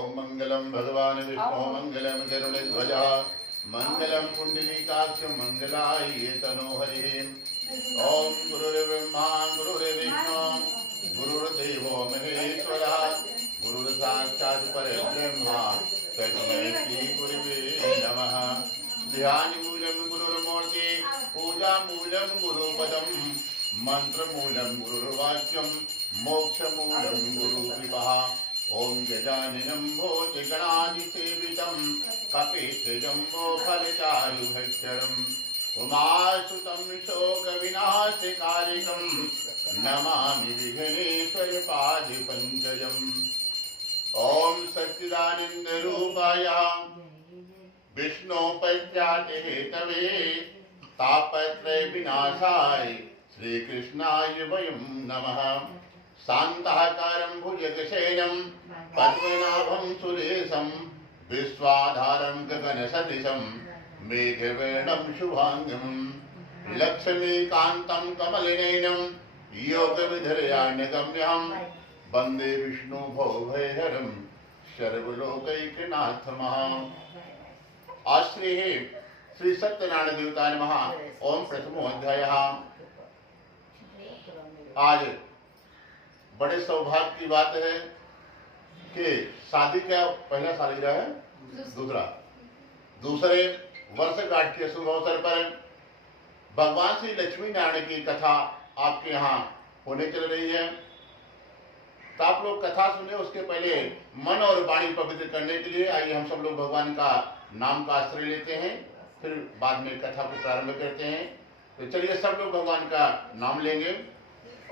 ओम मंगलम भगवान विष्णु मंगलम गरुड़ध्वजा मंगलम पुंडरीकाक्ष मंगलाय तनोहरि। ओम गुरुर्ब्रह्मा गुरुर्विष्णु गुरुर्देवो महेश्वरा गुरुर्साक्षात् परब्रह्म तस्मै श्री गुरुवे नमः। ध्यानमूलं गुरुर्मूर्ति पूजामूलं गुरुपदं मंत्रमूलं गुरुर्वाक्यं मोक्षमूलं गुरुकृपा। ओम गजाननं भूतगणाधिसेवितं कपिध्वजम्बोफलचारुभक्षणम् उमासुतं शोकविनाशकारिकं नमामि विघ्नेश्वरपादपङ्कजम्। ओम सच्चिदानन्दरूपाय विष्णोपत्यादिहेतवे तापत्रयविनाशाय श्रीकृष्णाय वयं नमः। शान्ताकारं भुजगशयनं पद्मनाभं सुरेशं विश्वाधारं गगनसदृशं मेघवर्णं शुभांगं लक्ष्मीकान्तं कमलनयनं योगविधर्यानगम्यं वन्दे विष्णु भवभयहरं सर्वलोकैकनाथमः। आज श्री सत्यनारायण देवताय नमः। ओम प्रथमो अध्यायः। आज बड़े सौभाग्य की बात है कि शादी का पहला सालगिरह है, दूसरे वर्षगांठ के शुभ अवसर पर भगवान श्री लक्ष्मी नारायण की कथा आपके यहाँ होने चल रही है। तो आप लोग कथा सुने, उसके पहले मन और वाणी पवित्र करने के लिए आइए हम सब लोग भगवान का नाम का आश्रय लेते हैं, फिर बाद में कथा को प्रारंभ करते हैं। तो चलिए सब लोग भगवान का नाम लेंगे।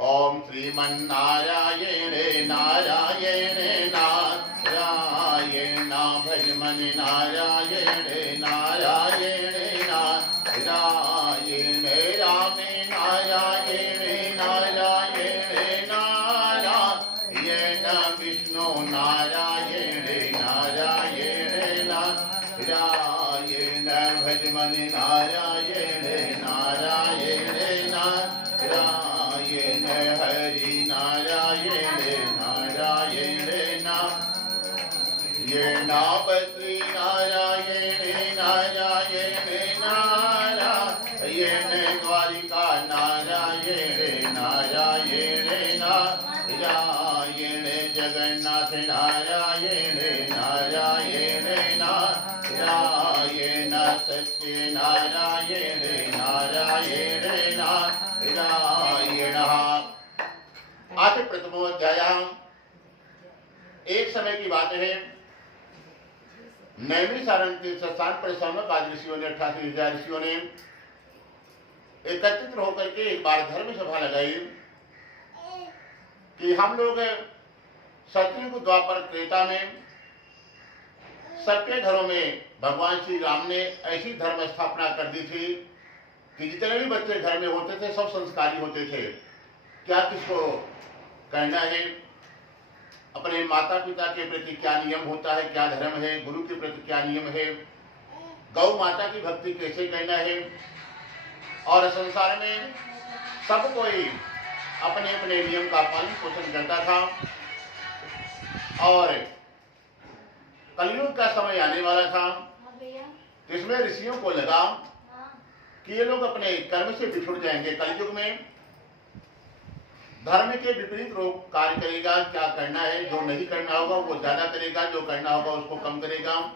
ओम श्रीमन्नारायण नारायण नारायण भजमन नारायण नारायण नारायण राम नारायण नारायण नारायण विष्णु नारायण नारायण नारायण भजमन नारायण नारायण नारायण हरि नारायण नारायण नारायण बद्री नारायण नारायण नारायण द्वारिका नारायण नारायण नारायण जगन्नाथ नारायण नारायण नारायण सत्य नारायण नारायण नारायण। आज प्रथमोध्याय। एक समय की बात है, नैमी सारण तीर्थ स्थान पर सौनक आदि ऋषियों ने 88,000 ऋषियों ने एकत्रित होकर के एक बार धर्म सभा लगाई कि हम लोग सतयुग द्वापर त्रेता में सबके घरों में भगवान श्री राम ने ऐसी धर्म स्थापना कर दी थी कि जितने भी बच्चे घर में होते थे सब संस्कारी होते थे। क्या किसको कहना है, अपने माता पिता के प्रति क्या नियम होता है, क्या धर्म है, गुरु के प्रति क्या नियम है, गौ माता की भक्ति कैसे करना है। और संसार में सब कोई अपने अपने नियम का पालन पोषण करता था। और कलयुग का समय आने वाला था, इसमें ऋषियों को लगा कि ये लोग अपने कर्म से बिछुड़ जाएंगे। कलयुग में धर्म के विपरीत लोग कार्य करेगा, क्या करना है, जो नहीं करना होगा वो ज्यादा करेगा, जो करना होगा उसको कम करेगा।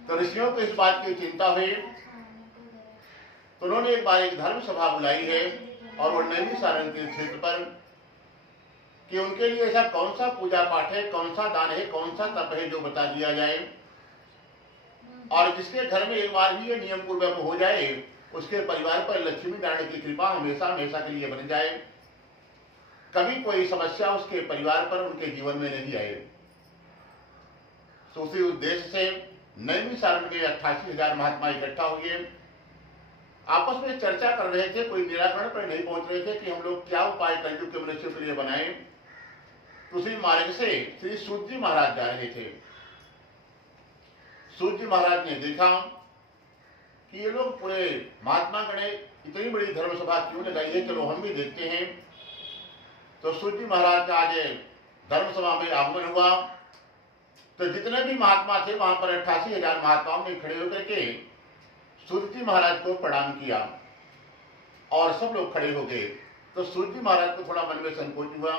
तो ऋषियों को इस बात की चिंता हुई, तो उन्होंने एक बार एक धर्म सभा बुलाई है और वो नैमी सारण के क्षेत्र पर कि उनके लिए ऐसा कौन सा पूजा पाठ है, कौन सा दान है, कौन सा तप है जो बता दिया जाए, और जिसके घर में एक बार भी ये नियम पूर्वक हो जाए उसके परिवार पर लक्ष्मी नारायण की कृपा हमेशा हमेशा के लिए बन जाए, कभी कोई समस्या उसके परिवार पर उनके जीवन में नहीं आए। तो उसी उद्देश्य से नैमी सारण के 88,000 महात्मा इकट्ठा हुए, आपस में चर्चा कर रहे थे, कोई निराकरण पर नहीं पहुंच रहे थे कि हम लोग क्या उपाय कलयुग के मनुष्य के लिए बनाए। उसी मार्ग से श्री सूत जी महाराज जा रहे थे। सूत जी महाराज ने देखा कि ये लोग पूरे महात्मा गणे इतनी बड़ी धर्म सभा क्यों लगाई है, चलो हम भी देखते हैं। तो सूत जी महाराज का आज धर्म सभा में आगमन हुआ तो जितने भी महात्मा थे वहां पर 88,000 महात्माओं ने खड़े होकर के सूर्य जी महाराज को प्रणाम किया और सब लोग खड़े हो गए। तो सूर्य जी महाराज को थोड़ा मन में संकोच हुआ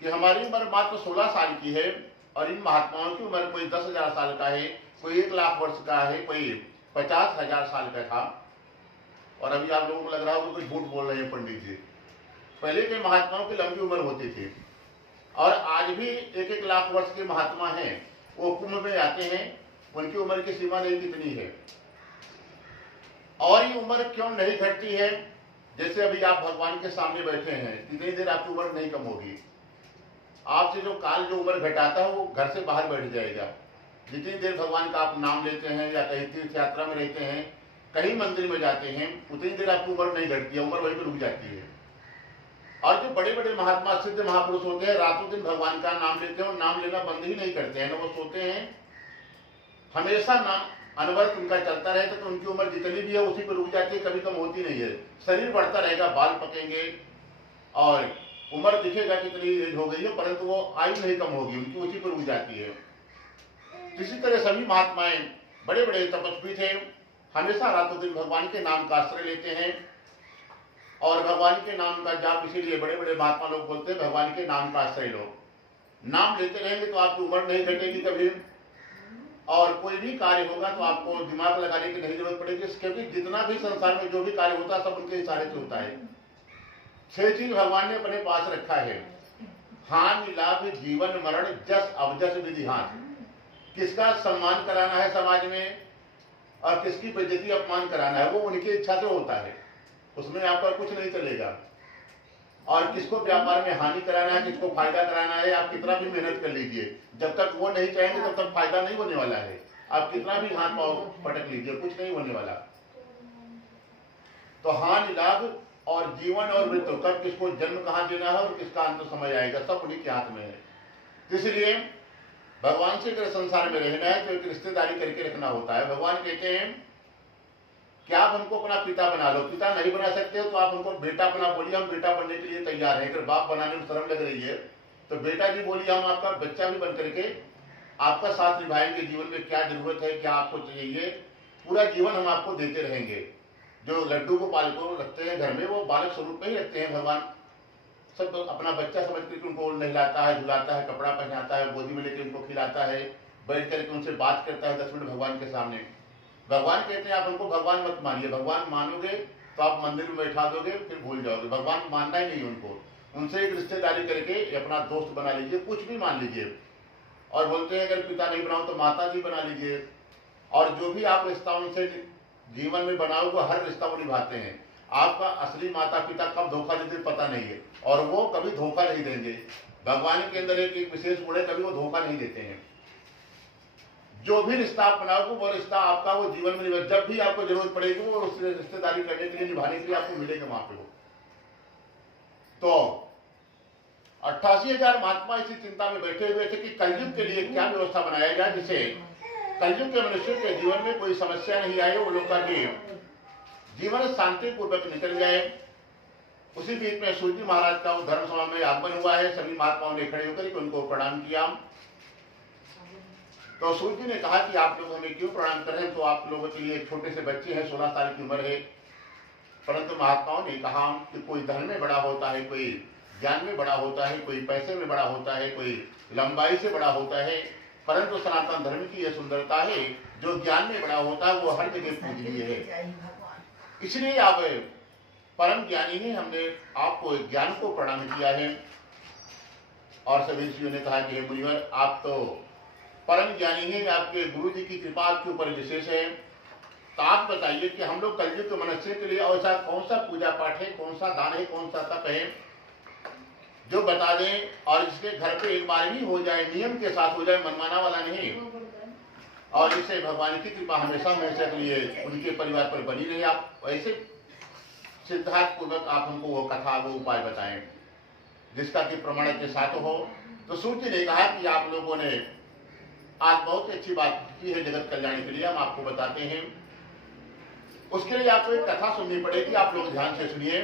कि हमारी उम्र मात्र 16 साल की है और इन महात्माओं की उम्र कोई 10,000 साल का है, कोई 1,00,000 वर्ष का है, कोई 50,000 साल का था। और अभी आप लोगों को लग रहा होगा कोई झूठ बोल रहे हैं पंडित जी। पहले के महात्माओं की लंबी उम्र होती थी और आज भी 1-1 लाख वर्ष के महात्मा हैं, वो कुंभ में आते हैं, उनकी उम्र की सीमा नहीं कितनी है। और ये उम्र क्यों नहीं घटती है? जैसे अभी आप भगवान के सामने बैठे हैं, कितनी देर आपकी उम्र नहीं कम होगी। आपसे जो काल जो उम्र घटाता है वो घर से बाहर बैठ जाएगा। जितनी देर भगवान का आप नाम लेते हैं या कहीं तीर्थ यात्रा में रहते हैं, कहीं मंदिर में जाते हैं, उतनी देर आपकी उम्र नहीं घटती है, उम्र वहीं पर रुक जाती है। और जो बड़े बड़े महात्मा सिद्ध महापुरुष होते हैं, रातों दिन भगवान का नाम लेते हैं और नाम लेना बंद ही नहीं करते हैं, ना वो सोते हैं, हमेशा नाम अनवरत उनका चलता रहता। तो उनकी उम्र जितनी भी है उसी पर रुक जाती है, कभी कम होती नहीं है। शरीर बढ़ता रहेगा, बाल पकेंगे और उम्र दिखेगा कितनी एज हो गई है, परंतु वो आयु नहीं कम होगी, उनकी उसी पर रुक जाती है। इसी तरह सभी महात्माएं बड़े बड़े तपस्वी थे, हमेशा रातों दिन भगवान के नाम का आश्रय लेते हैं और भगवान के नाम का जाप, इसीलिए बड़े बड़े महात्मा लोग बोलते हैं भगवान के नाम का आश्रय लो। नाम लेते रहेंगे तो आपकी उम्र नहीं घटेगी कभी, और कोई भी कार्य होगा तो आपको दिमाग लगाने की नहीं जरूरत पड़ेगी, क्योंकि जितना भी संसार में जो भी कार्य होता है सब उनके इशारे से होता है। 6 चीज भगवान ने अपने पास रखा है, हानि लाभ जीवन मरण जस अवजस विधि हाथ। किसका सम्मान कराना है समाज में और किसकी बेइज्जती अपमान कराना है, वो उनकी इच्छा से होता है, उसमें आपका कुछ नहीं चलेगा। और किसको व्यापार में हानि कराना है, किसको फायदा कराना है, आप कितना भी मेहनत कर लीजिए, जब तक वो नहीं चाहेंगे तब तक फायदा नहीं होने वाला है। आप कितना भी हाथ पांव पटक लीजिए, कुछ नहीं होने वाला। तो हानि लाभ और जीवन और मृत्यु, कब किसको जन्म कहाँ देना है और किसका अंत समय आएगा, सब उन्हीं के हाथ में है। इसलिए भगवान से अगर संसार में रहना है तो एक रिश्तेदारी करके रखना होता है। भगवान कहते हैं कि आप हमको अपना पिता बना लो, पिता नहीं बना सकते हो तो आप हमको बेटा बना, बोलिए हम बेटा बनने के लिए तैयार हैं। अगर बाप बनाने में शर्म लग रही है तो बेटा जी बोलिए हम आपका बच्चा भी बन करके आपका साथ निभाएंगे, जीवन में क्या जरूरत है, क्या आपको चाहिए, पूरा जीवन हम आपको देते रहेंगे। जो लड्डू को बालक को रखते हैं घर में, वो बालक स्वरूप में ही रखते हैं भगवान, सब अपना बच्चा समझ करके उनको नहलाता है, झुलाता है, कपड़ा पहनाता है, गोदी में लेकर उनको खिलाता है, बैठ करके उनसे बात करता है 10 मिनट भगवान के सामने। भगवान कहते हैं आप हमको भगवान मत मानिए, भगवान मानोगे तो आप मंदिर में बैठा दोगे फिर भूल जाओगे। भगवान मानना ही नहीं उनको, उनसे एक रिश्तेदारी करके अपना दोस्त बना लीजिए, कुछ भी मान लीजिए। और बोलते हैं अगर पिता नहीं बनाओ तो माता जी बना लीजिए। और जो भी आप रिश्ता उनसे जीवन में बनाओगे हर रिश्ता वो निभाते हैं। आपका असली माता पिता कब धोखा देते पता नहीं है, और वो कभी धोखा नहीं देंगे। भगवान के अंदर एक विशेष गुण है, कभी वो धोखा नहीं देते हैं। जो भी रिश्ता आप बनाओगे वो रिश्ता आपका वो जीवन में निभा, जब भी आपको जरूरत पड़ेगी वो उस रिश्तेदारी करने के लिए, निभाने के लिए आपको मिलेगा वहां पे। तो 88,000 महात्मा इसी चिंता में बैठे हुए थे कि कलयुग के लिए क्या व्यवस्था बनाया जाए जिसे कलयुग के मनुष्य के जीवन में कोई समस्या नहीं आए, वो लोग का जीवन शांति पूर्वक निकल जाए। उसी बीच में सूर्य महाराज का धर्म सभा में आगमन हुआ है। सभी महात्माओं ने खड़े होकर उनको प्रणाम किया। तो सूर्य ने कहा कि आप लोग हमें क्यों प्रणाम कर रहे हैं, तो आप लोगों के लिए छोटे से बच्चे हैं, 16 साल की उम्र है। परंतु महात्माओं ने कहा कि कोई धन में बड़ा होता है, कोई ज्ञान में बड़ा होता है, कोई पैसे में बड़ा होता है, कोई लंबाई से बड़ा होता है, परंतु सनातन धर्म की यह सुंदरता है जो ज्ञान में बड़ा होता है वो हर जगह पूजनीय है। इसलिए आप परम ज्ञानी हैं, हमने आपको ज्ञान को प्रणाम किया है। और सभी ऋषियों ने कहा कि हे मुनिवर आप तो परम ज्ञानी हैं, आपके गुरु जी की कृपा आपके ऊपर विशेष है। तो आप बताइए कि हम लोग कलयुग के मनुष्य के लिए ऐसा कौन सा पूजा पाठ है, कौन सा दान है, कौन सा तप है जो बता दें और जिसके घर पे एक बार ही हो जाए, नियम के साथ हो जाए, मनमाना वाला नहीं, और जिससे भगवान की कृपा हमेशा हमेशा के लिए उनके परिवार पर बनी रहे। आप ऐसे सिद्धांत पूर्वक आप हमको वो कथा वो उपाय बताएं जिसका कि प्रमाण के साथ हो। तो सूर्य ने कहा कि आप लोगों ने आज बहुत अच्छी बात की है जगत कल्याण के लिए, हम आपको बताते हैं। उसके लिए आपको एक कथा सुननी पड़ेगी, आप लोग ध्यान से सुनिए।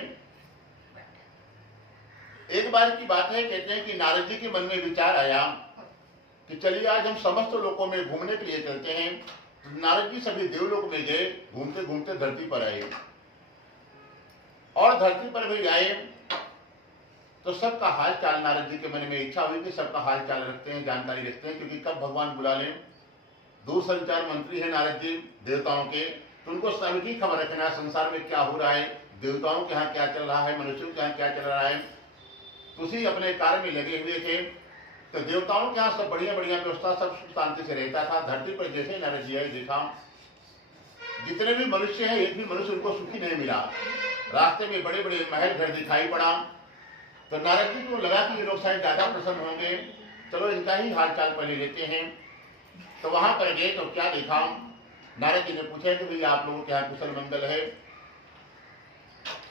एक बार की बात है, कहते हैं कि नारद जी के मन में विचार आया कि चलिए आज हम समस्त लोकों में घूमने के लिए चलते हैं। तो नारद जी सभी देवलोक में गए, घूमते घूमते धरती पर आए, और धरती पर भी आए तो सबका हाल चाल, नारद जी के मन में इच्छा हुई कि सबका हाल चाल रखते हैं, जानकारी रखते हैं, क्योंकि कब भगवान बुला लें। दूरसंचार मंत्री हैं नारद जी देवताओं के, तो उनको सब की खबर रखना, संसार में क्या हो रहा है, देवताओं के यहाँ क्या चल रहा है, मनुष्यों के यहाँ क्या चल रहा है। तो उसी अपने कार्य में लगे हुए थे। तो देवताओं के यहाँ सब बढ़िया बढ़िया व्यवस्था, सब सुख शांति से रहता था। धरती पर जैसे नारद जी आए, देखा जितने भी मनुष्य हैं, एक भी मनुष्य उनको सुखी नहीं मिला। रास्ते में बड़े बड़े महल घर दिखाई पड़ा। तो नारद जी को लगा कि ये लोग शायद ज्यादा प्रसन्न होंगे, चलो इनका ही हाल चाल पहले लेते हैं। तो वहां पर गए तो क्या देखा, नारद जी ने पूछा कि भैया आप लोगों के यहाँ कुशल मंगल है।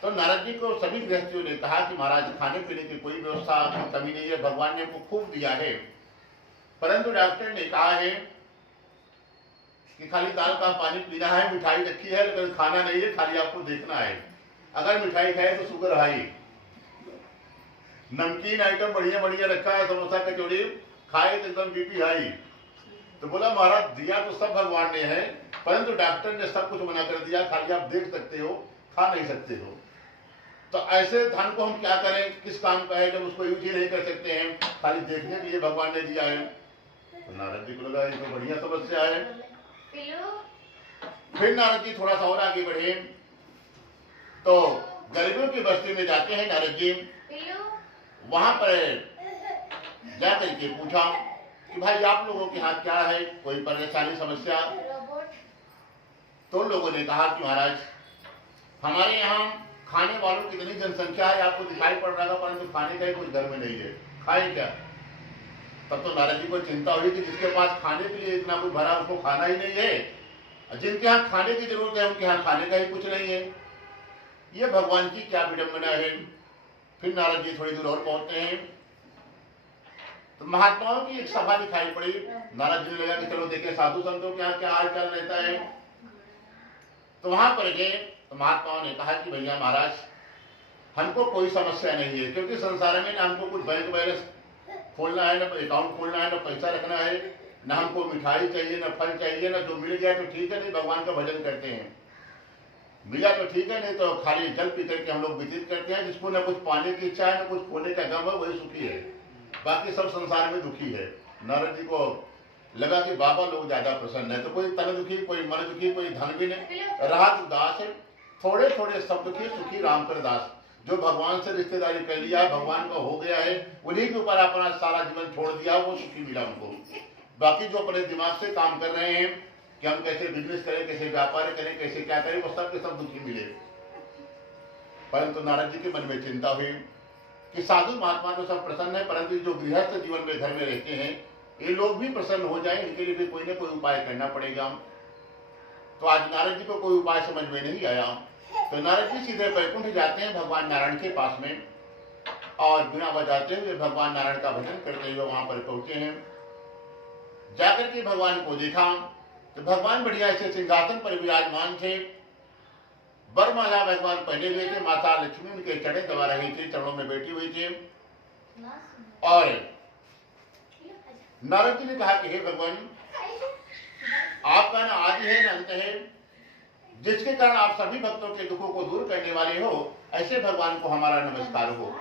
तो नारद जी को सभी गृहस्थियों ने कहा कि महाराज खाने पीने की कोई व्यवस्था की कमी नहीं है, भगवान ने हमको खूब दिया है, परंतु डॉक्टर ने कहा है कि खाली दाल का पानी पीना है, मिठाई रखी है, लेकिन खाना नहीं है, खाली आपको देखना है। अगर मिठाई खाए तो शुगर हाई, नमकीन आइटम बढ़िया बढ़िया रखा है, समोसा कचौड़ी खाए तो एकदम बीपी हाई। तो बोला महाराज दिया तो सब भगवान ने है, परंतु डॉक्टर ने सब कुछ मना कर दिया, खाली आप देख सकते हो, खा नहीं सकते हो। तो ऐसे धन को हम क्या करें, किस काम का है जब उसको यूज ही नहीं कर सकते हैं, खाली देखने के लिए भगवान ने दिया है। तो नारद जी को लगा ये तो बढ़िया समस्या है। फिर नारद जी थोड़ा सा और आगे बढ़े तो गरीबों की बस्ती में जाते हैं नारद जी। वहां पर जाकर के पूछा कि भाई आप लोगों के यहाँ क्या है, कोई परेशानी समस्या। तो लोगों ने कहा कि महाराज हमारे यहाँ खाने वालों की इतनी जनसंख्या है, आपको दिखाई पड़ रहा था, परंतु खाने का ही कोई घर में नहीं है, खाए क्या। तब तो नारद जी को चिंता हुई कि जिसके पास खाने के लिए इतना कुछ भरा उसको खाना ही नहीं है, जिनके यहाँ खाने की जरूरत है उनके यहाँ खाने का ही कुछ नहीं है, ये भगवान की क्या विडंबना है। फिर नारद जी थोड़ी दूर और पहुंचते हैं तो महात्माओं की एक सभा दिखाई पड़ी। नारद जी ने लगा कि चलो देखें साधु संतों के यहाँ क्या हाल चाल रहता है। तो वहां पर गए तो महात्माओं ने कहा कि भैया महाराज हमको कोई समस्या नहीं है, क्योंकि संसार में ना हमको कुछ बैंक बैलेंस खोलना है, ना अकाउंट खोलना है, ना पैसा रखना है, ना हमको मिठाई चाहिए, ना फल चाहिए, ना जो मिल गया तो ठीक है, नहीं भगवान का भजन करते हैं, मिला तो ठीक है, नहीं तो खाली जल पी करके हम लोग व्यतीत करते हैं। जिसको ना कुछ पाने की इच्छा है, ना कुछ खोने का गम है, वही सुखी है, बाकी सब संसार में दुखी है। नारद जी को लगा कि बाबा लोग ज्यादा प्रसन्न है, तो कोई तन दुखी, कोई मन दुखी, कोई धन भी नहीं, राहत उदास है, थोड़े थोड़े सब दुखी, सुखी राम कर दास। जो भगवान से रिश्तेदारी कर लिया, भगवान का हो गया है, उन्हीं के ऊपर अपना सारा जीवन छोड़ दिया, वो सुखी मिला उनको। बाकी जो अपने दिमाग से काम कर रहे हैं कि हम कैसे बिजनेस करें, कैसे व्यापार करें, कैसे क्या करें, वो सब के सब दुखी मिले। परंतु नारद जी के मन में चिंता हुई कि साधु महात्मा तो सब प्रसन्न है, परंतु जो गृहस्थ जीवन में घर में रहते हैं ये लोग भी प्रसन्न हो जाए, इनके लिए भी कोई ना कोई उपाय करना पड़ेगा। तो आज नारद जी को कोई उपाय समझ में नहीं आया। तो नारद जी सीधे वैकुंठ जाते हैं भगवान नारायण के पास में, और बिना बजाते हुए भगवान नारायण का भजन करते हुए वहां पर पहुंचे हैं। जाकर के भगवान को देखा तो भगवान बढ़िया ऐसे सिंहासन पर विराजमान थे, वरमाला भगवान पहने हुए थे, माता लक्ष्मी उनके चढ़े दबा रही थी, चरणों में बैठी हुई थी। और नारद जी ने कहा कि हे भगवान आपका ना आदि है ना अंत है, जिसके कारण आप सभी भक्तों के दुखों को दूर करने वाले हो, ऐसे भगवान को हमारा नमस्कार हो।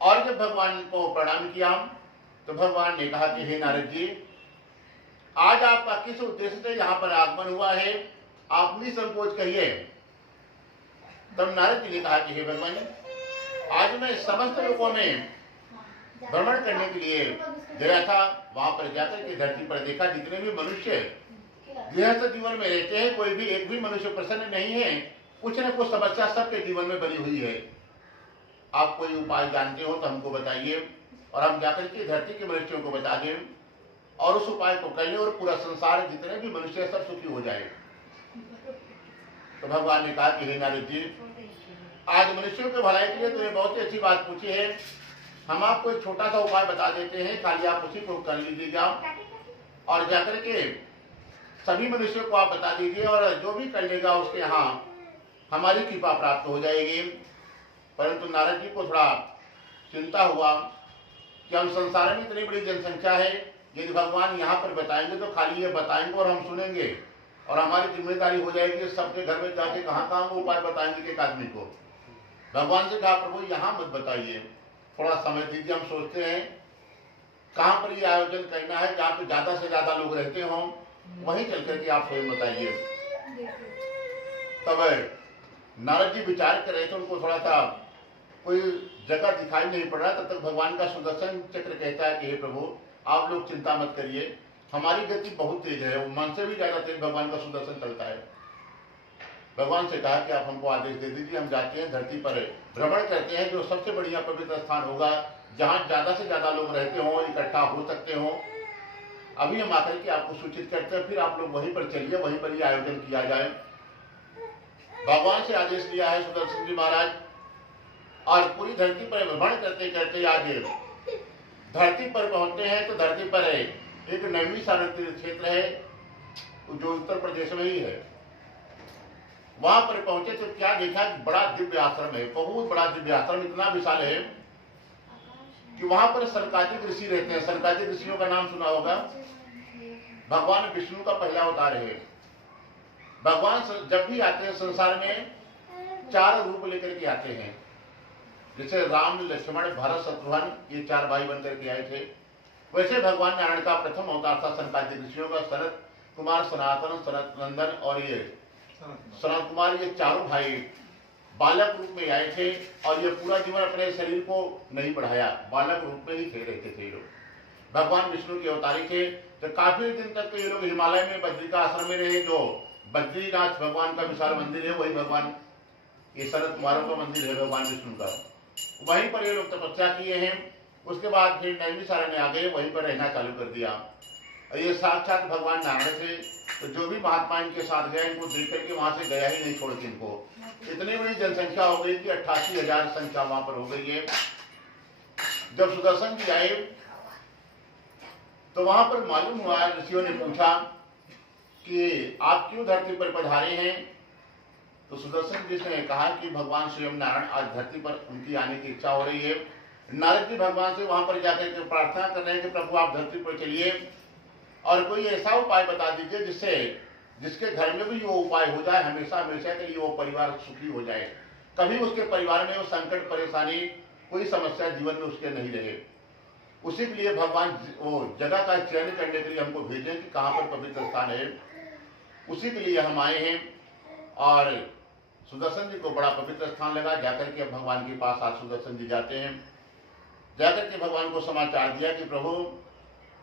और जब भगवान को प्रणाम किया तो भगवान ने कहा कि हे नारद जी आज आपका किस उद्देश्य से यहाँ पर आगमन हुआ है, आप निसंकोच कहिए। तब नारद जी ने कहा कि हे भगवान आज मैं समस्त लोगों में भ्रमण करने के लिए गया था, वहां पर जाकर के धरती पर देखा जितने भी मनुष्य गृहस्थ जीवन में रहते हैं कोई भी एक भी मनुष्य प्रसन्न नहीं है, कुछ न कुछ समस्या सबके जीवन में बनी हुई है। आप कोई उपाय जानते हो तो हमको बताइए और हम जाकर के धरती के मनुष्यों को बता दें और उस उपाय को कर ले और पूरा संसार जितने भी मनुष्य सब सुखी हो जाए। तो भगवान ने कहा कि हे नारद जी आज मनुष्यों के भलाई के लिए तो ये बहुत ही अच्छी बात पूछी है, हम आपको एक छोटा सा उपाय बता देते हैं, खाली आप उसी को कर लीजिएगा और जाकर के सभी मनुष्यों को आप बता दीजिए और जो भी कर लेगा उसके यहाँ हमारी कृपा प्राप्त हो जाएगी। परंतु नारद जी को थोड़ा चिंता हुआ कि हम संसार में इतनी बड़ी जनसंख्या है, यदि भगवान यहाँ पर बताएंगे तो खाली ये बताएंगे और हम सुनेंगे, और हमारी जिम्मेदारी हो जाएगी सबके घर में जाके कहाँ कहाँ वो उपाय बताएंगे कि एक आदमी को। भगवान से कहा प्रभु यहाँ मत बताइए, थोड़ा समय दीजिए, हम सोचते हैं कहाँ पर ये आयोजन करना है, जहाँ पे ज्यादा से ज्यादा लोग रहते हों वहीं चल करके आप स्वयं बताइए। तब नारद जी विचार कर रहे थे, उनको थोड़ा सा कोई जगह दिखाई नहीं पड़ रहा। तब तक भगवान का सुदर्शन चक्र कहता है कि हे प्रभु आप लोग चिंता मत करिए, हमारी गति बहुत तेज है, वो मन से भी ज्यादा तेज भगवान का सुदर्शन चलता है। भगवान से कहा कि आप हमको आदेश दे दीजिए, हम जाते हैं धरती पर भ्रमण करते हैं, जो सबसे बढ़िया पवित्र स्थान होगा जहाँ ज्यादा से ज्यादा लोग रहते हों, इकट्ठा हो सकते हों, अभी हम आकर के आपको सूचित करते हैं, फिर आप लोग वहीं पर चलिए, वहीं पर ये आयोजन किया जाए। भगवान से आदेश लिया है सुदर्शन जी महाराज, और पूरी धरती पर भ्रमण करते करते आगे धरती पर पहुंचते हैं। तो धरती पर एक नैमिषारण्य तीर्थ क्षेत्र है जो उत्तर प्रदेश में ही है। वहां पर पहुंचे तो क्या देखा, बड़ा दिव्य आश्रम है, बहुत बड़ा दिव्य आश्रम, इतना विशाल है कि वहां पर सनकादिक ऋषि रहते हैं। सनकादिक ऋषियों का नाम सुना होगा, भगवान विष्णु का पहला अवतार है। भगवान जब भी आते हैं संसार में 4 रूप लेकर के आते हैं, जैसे राम, लक्ष्मण, भरत, शत्रुघ्न, ये 4 भाई बनकर के आए थे। वैसे भगवान नारायण का प्रथम अवतार था सनकादिक ऋषियों का, सनत कुमार, सनातन, सनत नंदन और ये सनत कुमार, ये चारों भाई बालक रूप में आए थे, और ये पूरा जीवन अपने शरीर को नहीं बढ़ाया, बालक रूप में ही थे, रहते थे ये लोग। भगवान विष्णु के अवतारी थे। तो काफी दिन तक तो ये लोग हिमालय में बद्री का आश्रम में रहे, जो बद्रीनाथ भगवान का विशाल मंदिर है, वही भगवान ये सनत कुमारों का मंदिर है भगवान विष्णु का, वहीं पर ये लोग तपस्या किए हैं। उसके बाद फिर नैमिषारण्य आ गए, वहीं पर रहना चालू कर दिया। और ये साक्षात भगवान नारायण थे, तो जो भी महात्मा इनके साथ गए इनको देख करके वहां से गया ही नहीं छोड़ के इनको। इतनी बड़ी जनसंख्या हो गई कि 88,000 संख्या वहां पर हो गई है। जब सुदर्शन जी आए तो वहां पर मालूम हुआ, ऋषियों ने पूछा कि आप क्यों धरती पर पधारे हैं। तो सुदर्शन जी ने कहा कि भगवान स्वयं नारायण आज धरती पर उनकी आने की इच्छा हो रही है। नारद जी भगवान से वहां पर जाकर के प्रार्थना कर रहे हैं कि प्रभु आप धरती पर चलिए और कोई ऐसा उपाय बता दीजिए जिससे जिसके घर में भी वो उपाय हो जाए, हमेशा हमेशा के लिए वो परिवार सुखी हो जाए, कभी उसके परिवार में वो संकट परेशानी कोई समस्या जीवन में उसके नहीं रहे। उसी के लिए भगवान वो जगह का चयन करने के लिए हमको भेजे कि कहाँ पर पवित्र स्थान है, उसी के लिए हम आए हैं। और सुदर्शन जी को बड़ा पवित्र स्थान लगा, जाकर के भगवान के पास आज सुदर्शन जी जाते हैं। जाकर के भगवान को समाचार दिया कि प्रभु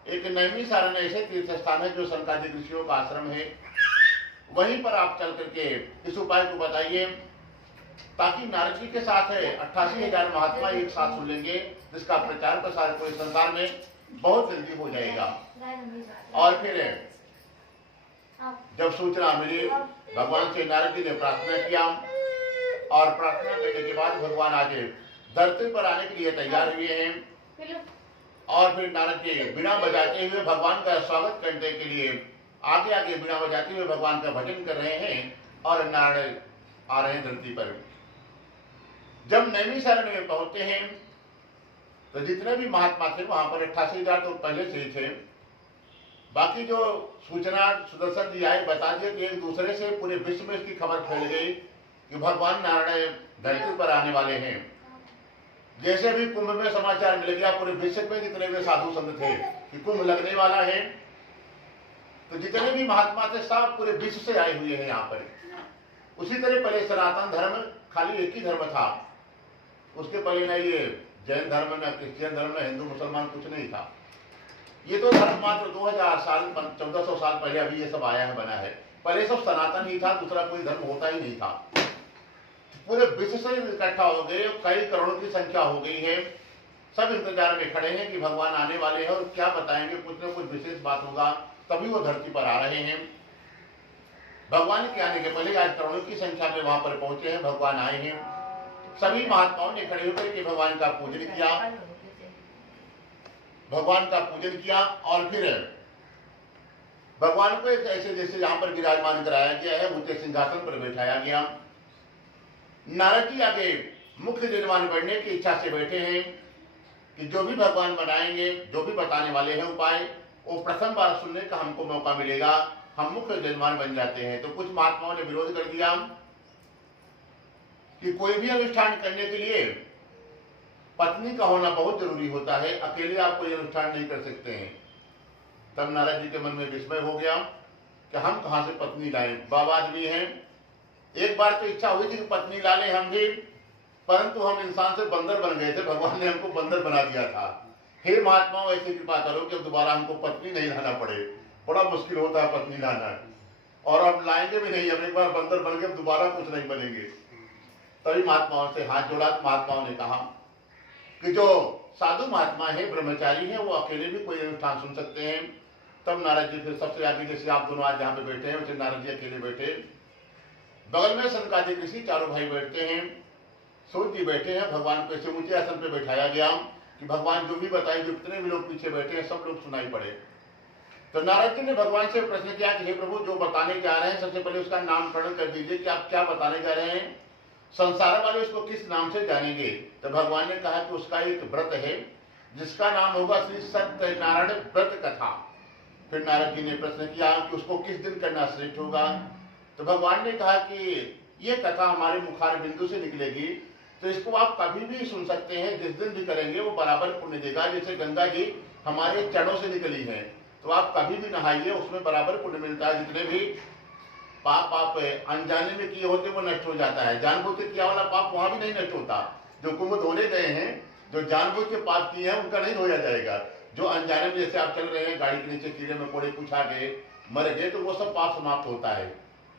एक नैमिषारण्य ऐसे तीर्थ स्थान है जो सनकादिक ऋषियों का आश्रम है, वहीं पर आप चल करके इस उपाय को बताइए, ताकि नारद जी के साथ है 88,000 महात्मा एक साथ सुन लेंगे, जिसका प्रचार प्रसार पूरे संसार में बहुत जल्दी हो जाएगा। और फिर जब सूचना मिली, भगवान से नारद जी ने प्रार्थना किया, और प्रार्थना करने के बाद भगवान आगे धरती पर आने के लिए तैयार हुए हैं। और फिर नारद जी बीड़ा बजाते हुए भगवान का स्वागत करने के लिए आगे आगे बीड़ा बजाते हुए भगवान का भजन कर रहे हैं, और नारायण आ रहे हैं धरती पर। जब नैमिषारण्य में पहुंचते हैं तो जितने भी महात्मा थे वहां पर 88,000 तो पहले से ही थे। बाकी जो सूचना सुदर्शन जी आए बता दिए कि एक दूसरे से पूरे विश्व में इसकी खबर फैल गई कि भगवान नारायण धरती पर आने वाले हैं। जैसे भी कुंभ में समाचार मिल गया, पूरे विश्व में जितने भी साधु संत थे कि कुंभ लगने वाला है, तो जितने भी महात्मा थे सब पूरे विश्व से आए हुए हैं यहाँ पर। उसी तरह पहले सनातन धर्म खाली एक ही धर्म था, उसके पहले न ये जैन धर्म, न क्रिश्चियन धर्म, न हिंदू मुसलमान, कुछ नहीं था। ये तो धर्म मात्र 2000 साल 1400 साल पहले अभी ये सब आया है, बना है। पहले सब सनातन ही था, दूसरा कोई धर्म होता ही नहीं था। पूरे विश्व से इकट्ठा हो गए, कई करोड़ों की संख्या हो गई है, सब इंतजार में खड़े हैं कि भगवान आने वाले हैं और क्या बताएंगे, कुछ न कुछ विशेष बात होगा, तभी वो धरती पर आ रहे हैं। भगवान के आने के पहले आज करोड़ों की संख्या में वहां पर पहुंचे हैं, भगवान आए हैं। सभी महात्माओं ने खड़े होकर के भगवान का पूजन किया, भगवान का पूजन किया, और फिर भगवान को एक ऐसे जैसे यहाँ पर विराजमान कराया गया है, ऊंचे सिंहासन पर बैठाया गया। नारद जी आगे मुख्य निर्माण करने की इच्छा से बैठे हैं कि जो भी भगवान बनाएंगे, जो भी बताने वाले हैं उपाय, वो प्रथम बार सुनने का हमको मौका मिलेगा, हम मुख्य यजमान बन जाते हैं। तो कुछ महात्माओं ने विरोध कर दिया कि कोई भी अनुष्ठान करने के लिए पत्नी का होना बहुत जरूरी होता है, अकेले आप कोई अनुष्ठान नहीं कर सकते हैं। तब नारद जी के मन में विस्मय हो गया कि हम कहां से पत्नी लाएं, बाबा आदमी हैं। एक बार तो इच्छा हुई थी कि पत्नी ला लें हम भी, परंतु हम इंसान से बंदर बन गए थे, भगवान ने हमको बंदर बना दिया था। हे महात्माओं, ऐसी कृपा करो कि अब दोबारा हमको पत्नी नहीं लाना पड़े, बड़ा मुश्किल होता है पत्नी लाना, और अब लाएंगे भी नहीं, अब एक बार बंदर बन गए दोबारा कुछ नहीं बनेंगे। तभी महात्माओं से हाथ जोड़ा तो महात्माओं ने कहा कि जो साधु महात्मा है, ब्रह्मचारी है, वो अकेले भी कोई अनुष्ठान सुन सकते हैं। तब नारद जी फिर सबसे आगे, जैसे आप दोनों आज जहाँ पे बैठे हैं वैसे नारद जी अकेले बैठे, बगल में सनकादिक ऋषि चारों भाई बैठते हैं, सूर्य जी बैठे हैं। भगवान को ऐसे ऊंचे आसन पे बैठाया गया कि भगवान जो भी बताए, जो जितने भी लोग पीछे बैठे हैं सब लोग सुनाई पड़े। तो नारद जी ने भगवान से प्रश्न किया कि हे प्रभु, जो बताने जा रहे हैं सबसे पहले उसका नामकरण कर दीजिए कि आप क्या बताने जा रहे हैं, संसार वाले उसको किस नाम से जानेंगे। तो भगवान ने कहा कि उसका एक व्रत है जिसका नाम होगा श्री सत्यनारायण व्रत कथा। फिर नारद जी ने प्रश्न किया कि उसको किस दिन करना श्रेष्ठ होगा। तो भगवान ने कहा कि ये कथा हमारे मुखार बिंदु से निकलेगी, तो इसको आप कभी भी सुन सकते हैं, जिस दिन भी करेंगे वो बराबर पुण्य देगा। जैसे गंगा जी हमारे चरणों से निकली है, तो आप कभी भी नहाइए, उसमें बराबर पुण्य मिलता है। जितने भी पाप आप अनजाने में किए होते वो नष्ट हो जाता है, जानबूझ के किया वाला पाप वहां भी नहीं नष्ट होता। जो कुंभ धोने गए हैं, जो जानबूझ के पाप किए हैं उनका नहीं धोया जाएगा। जो अनजाने में, जैसे आप चल रहे हैं गाड़ी के नीचे कीड़े मकोड़े कुछ आ गए, मर गए, तो वो सब पाप समाप्त होता है,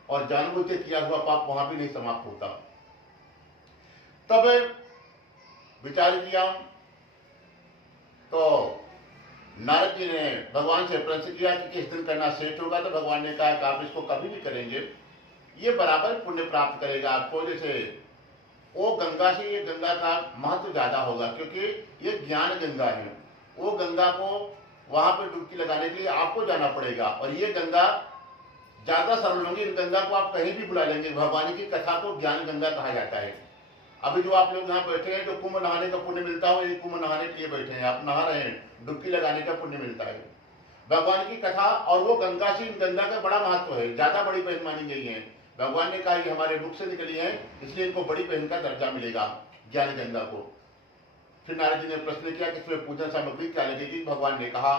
और जानबूझ के किया हुआ पाप वहां भी नहीं समाप्त होता। तब विचार किया तो नारद जी ने भगवान से प्रश्न किया कि किस दिन करना श्रेष्ठ होगा। तो भगवान ने कहा कि आप इसको कभी भी करेंगे, ये बराबर पुण्य प्राप्त करेगा आपको। जैसे वो गंगा से, ये गंगा का महत्व ज्यादा होगा, क्योंकि ये ज्ञान गंगा है। वो गंगा को वहां पे डुबकी लगाने के लिए आपको जाना पड़ेगा, और ये गंगा ज्यादा सरल होंगी। इन गंगा को आप कहीं भी बुला लेंगे। भगवान की कथा को ज्ञान गंगा कहा जाता है। अभी जो आप लोग यहाँ बैठे हैं, जो कुंभ नहाने का पुण्य मिलता हो, ये कुंभ नहाने के लिए बैठे हैं, आप नहा रहे हैं, डुबकी लगाने का पुण्य मिलता है। भगवान की कथा और वो गंगा से, इन गंगा का बड़ा महत्व है, ज्यादा बड़ी बहन मानी गई है। भगवान ने कहा कि हमारे मुख से निकली है, इसलिए इनको बड़ी बहन का दर्जा मिलेगा ज्ञान गंगा को। फिर नारद जी ने प्रश्न किया कि इसमें पूजन सामग्री क्या लगेगी। भगवान ने कहा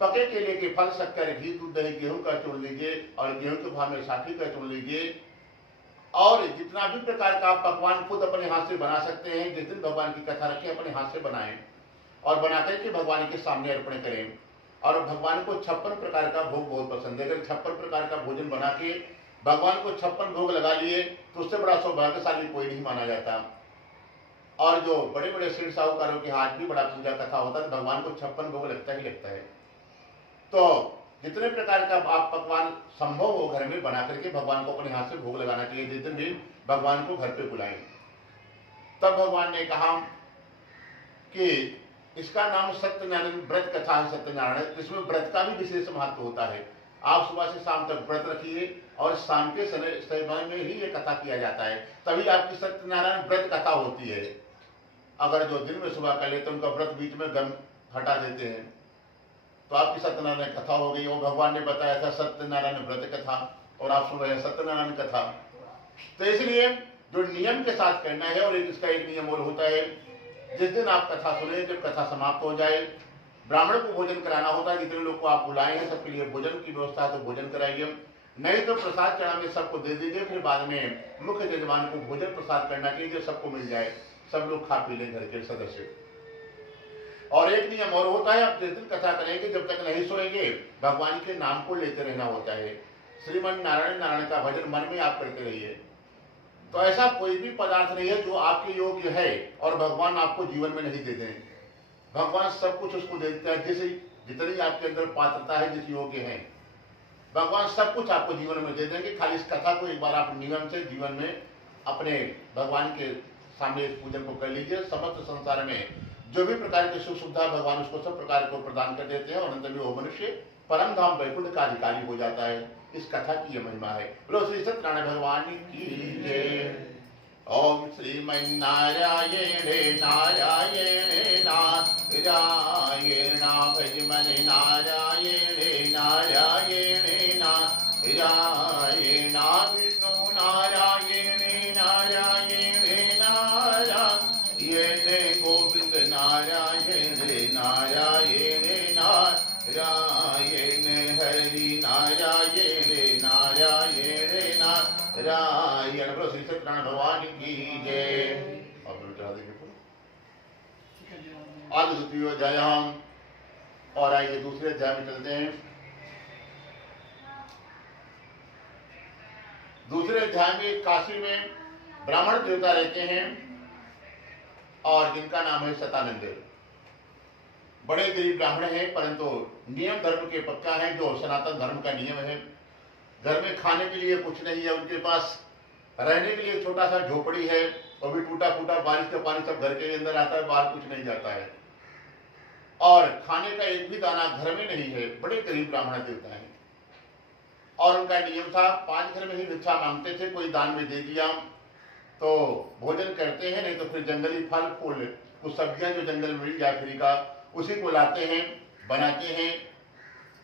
पके केले के फल, शक्कर, घी, दूध, दही, गेहूं का चुन लीजिए, और गेहूं के भाव में साठी का चुन लीजिए, और जितना भी प्रकार का आप पकवान खुद अपने हाथ से बना सकते हैं, जिस दिन भगवान की कथा रखें अपने हाथ से बनाएं, और बनाकर के भगवान के सामने अर्पण करें। और भगवान को 56 प्रकार का भोग बहुत पसंद है। अगर 56 प्रकार का भोजन बना के भगवान को 56 भोग लगा लिए तो उससे बड़ा सौभाग्यशाली कोई नहीं माना जाता। और जो बड़े बड़े सेठ साहूकारों के हाथ भी बड़ा पूजा कथा होता है, भगवान को 56 भोग लगता ही लगता है। तो जितने प्रकार का आप पकवान संभव हो घर में बना करके भगवान को अपने हाथ से भोग लगाना चाहिए, जिस दिन भी भगवान को घर पे बुलाएं। तब भगवान ने कहा कि इसका नाम सत्यनारायण व्रत कथा है। सत्यनारायण, इसमें व्रत का भी विशेष महत्व होता है। आप सुबह से शाम तक व्रत रखिए, और शाम के समय में ही ये कथा किया जाता है, तभी आपकी सत्यनारायण व्रत कथा होती है। अगर जो दिन में सुबह कर लेते उनका व्रत बीच में गम हटा देते हैं, तो आपकी सत्यनारायण कथा हो गई। और भगवान ने बताया था सत्यनारायण व्रत कथा, और आप सुन रहे हैं सत्यनारायण कथा। तो इसलिए जो नियम के साथ करना है, और इसका एक नियम और होता है, जिस दिन आप कथा सुने, जब कथा समाप्त हो जाए, ब्राह्मण को भोजन कराना होता है। जितने लोग को आप बुलाए हैं सबके लिए भोजन की व्यवस्था है, तो भोजन कराइए, नहीं तो प्रसाद चढ़ाने सबको दे दीजिए। फिर बाद में मुख्य यजमान को भोजन प्रसाद करना चाहिए, सबको मिल जाए, सब लोग खा पी ले घर के सदस्य। और एक नियम और होता है, आप जिस दिन कथा करेंगे जब तक नहीं सोएंगे भगवान के नाम को लेते रहना होता है। श्रीमन नारायण नारायण का भजन मन में आप करते रहिए। तो ऐसा कोई भी पदार्थ नहीं है जो आपके योग्य है और भगवान आपको जीवन में नहीं दे दें। भगवान सब कुछ उसको दे देता है, जैसे जितनी आपके अंदर पात्रता है, जिस योग्य है, भगवान सब कुछ आपको जीवन में दे देंगे। खाली इस कथा को एक बार आप नियम से जीवन में अपने भगवान के सामने इस पूजन को कर लीजिए। समस्त संसार में जो भी प्रकार की सुख सुविधा भगवान उसको सब प्रकार को प्रदान कर देते हैं, और अंत में वो मनुष्य परम धाम वैकुंठ का अधिकारी हो जाता है। इस कथा की यह महिमा है। बोलो श्री सत्यनारायण भगवान की जय। ओम श्रीमन्नारायणे नारायणे नारायण भजमन नारायणे नारायणे नारायण विष्णु नारायणे नारायणे नारायण गोविंद नारायणे नारायणे नारायण हरि नारायणे नारायणे नारायण। बोलो श्री सत्यनारायण भगवान की जय। आप लोग चढ़ा देंगे आज द्वितीय अध्याय हम और आइए दूसरे अध्याय में चलते हैं। दूसरे अध्याय में काशी में ब्राह्मण देवता रहते हैं और जिनका नाम है सतानंद। बड़े गरीब ब्राह्मण हैं परंतु नियम धर्म के पक्का है, जो सनातन धर्म का नियम है। घर में खाने के लिए कुछ नहीं है उनके पास, रहने के लिए छोटा सा झोपड़ी है, और भी टूटा फूटा, बारिश का पानी सब घर के अंदर आता है, बाहर कुछ नहीं जाता है, और खाने का एक भी दाना घर में नहीं है। बड़े गरीब ब्राह्मण देवता है और उनका नियम था 5 घर में ही भिक्षा मांगते थे। कोई दान में दे दिया तो भोजन करते हैं, नहीं तो फिर जंगली फल फूल, कुछ सब्जियां जो जंगल में मिल जाए फ्री का, उसी को लाते हैं, बनाते हैं,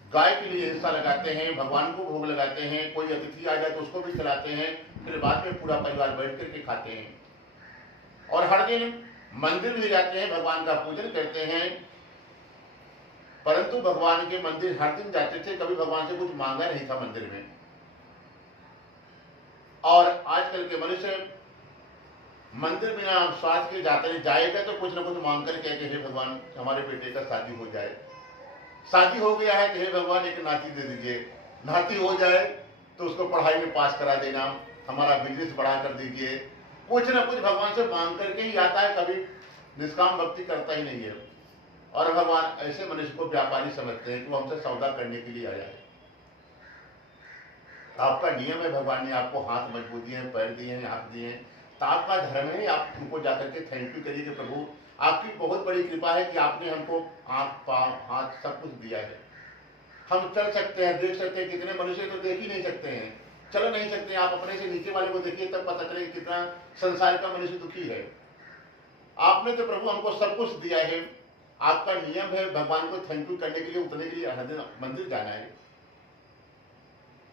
गाय के लिए हिस्सा लगाते हैं, भगवान को भोग लगाते हैं, कोई अतिथि आ जाए तो उसको भी खिलाते हैं, फिर बाद में पूरा परिवार बैठ करके खाते हैं। और हर दिन मंदिर भी जाते हैं, भगवान का पूजन करते हैं। परंतु भगवान के मंदिर हर दिन जाते थे, कभी भगवान से कुछ मांगा नहीं था मंदिर में। और आजकल के मनुष्य मंदिर बिना स्वार्थ के जाते नहीं, जाएगा तो कुछ ना कुछ मांग कर कहते हे भगवान हमारे बेटे का शादी हो जाए, शादी हो गया है तो हे भगवान एक नाती दे दीजिए, नाती हो जाए तो उसको पढ़ाई में पास करा देना, हमारा बिजनेस बढ़ा कर दीजिए। कुछ ना कुछ भगवान से मांग करके ही आता है, कभी निष्काम भक्ति करता ही नहीं है। और भगवान ऐसे मनुष्य को व्यापारी समझते हैं कि वो हमसे सौदा करने के लिए आया है। आपका नियम है, भगवान ने आपको हाथ मजबूत दिए हैं, पैर दिए हैं, आंख दिए हैं, तो आपका धर्म है, आप उनको जाकर के थैंक यू करिए कि प्रभु आपकी बहुत बड़ी कृपा है कि आपने हमको आंख पांव हाथ सब कुछ दिया है। हम चल सकते हैं, देख सकते हैं, कितने मनुष्य तो देख ही नहीं सकते हैं, चल नहीं सकते हैं। आप अपने से नीचे वाले को देखिए तब पता चले कितना संसार का मनुष्य दुखी है। आपने तो प्रभु हमको सब कुछ दिया है, आपका नियम है भगवान को थैंक यू करने के लिए उतरने के लिए हर दिन मंदिर जाना है।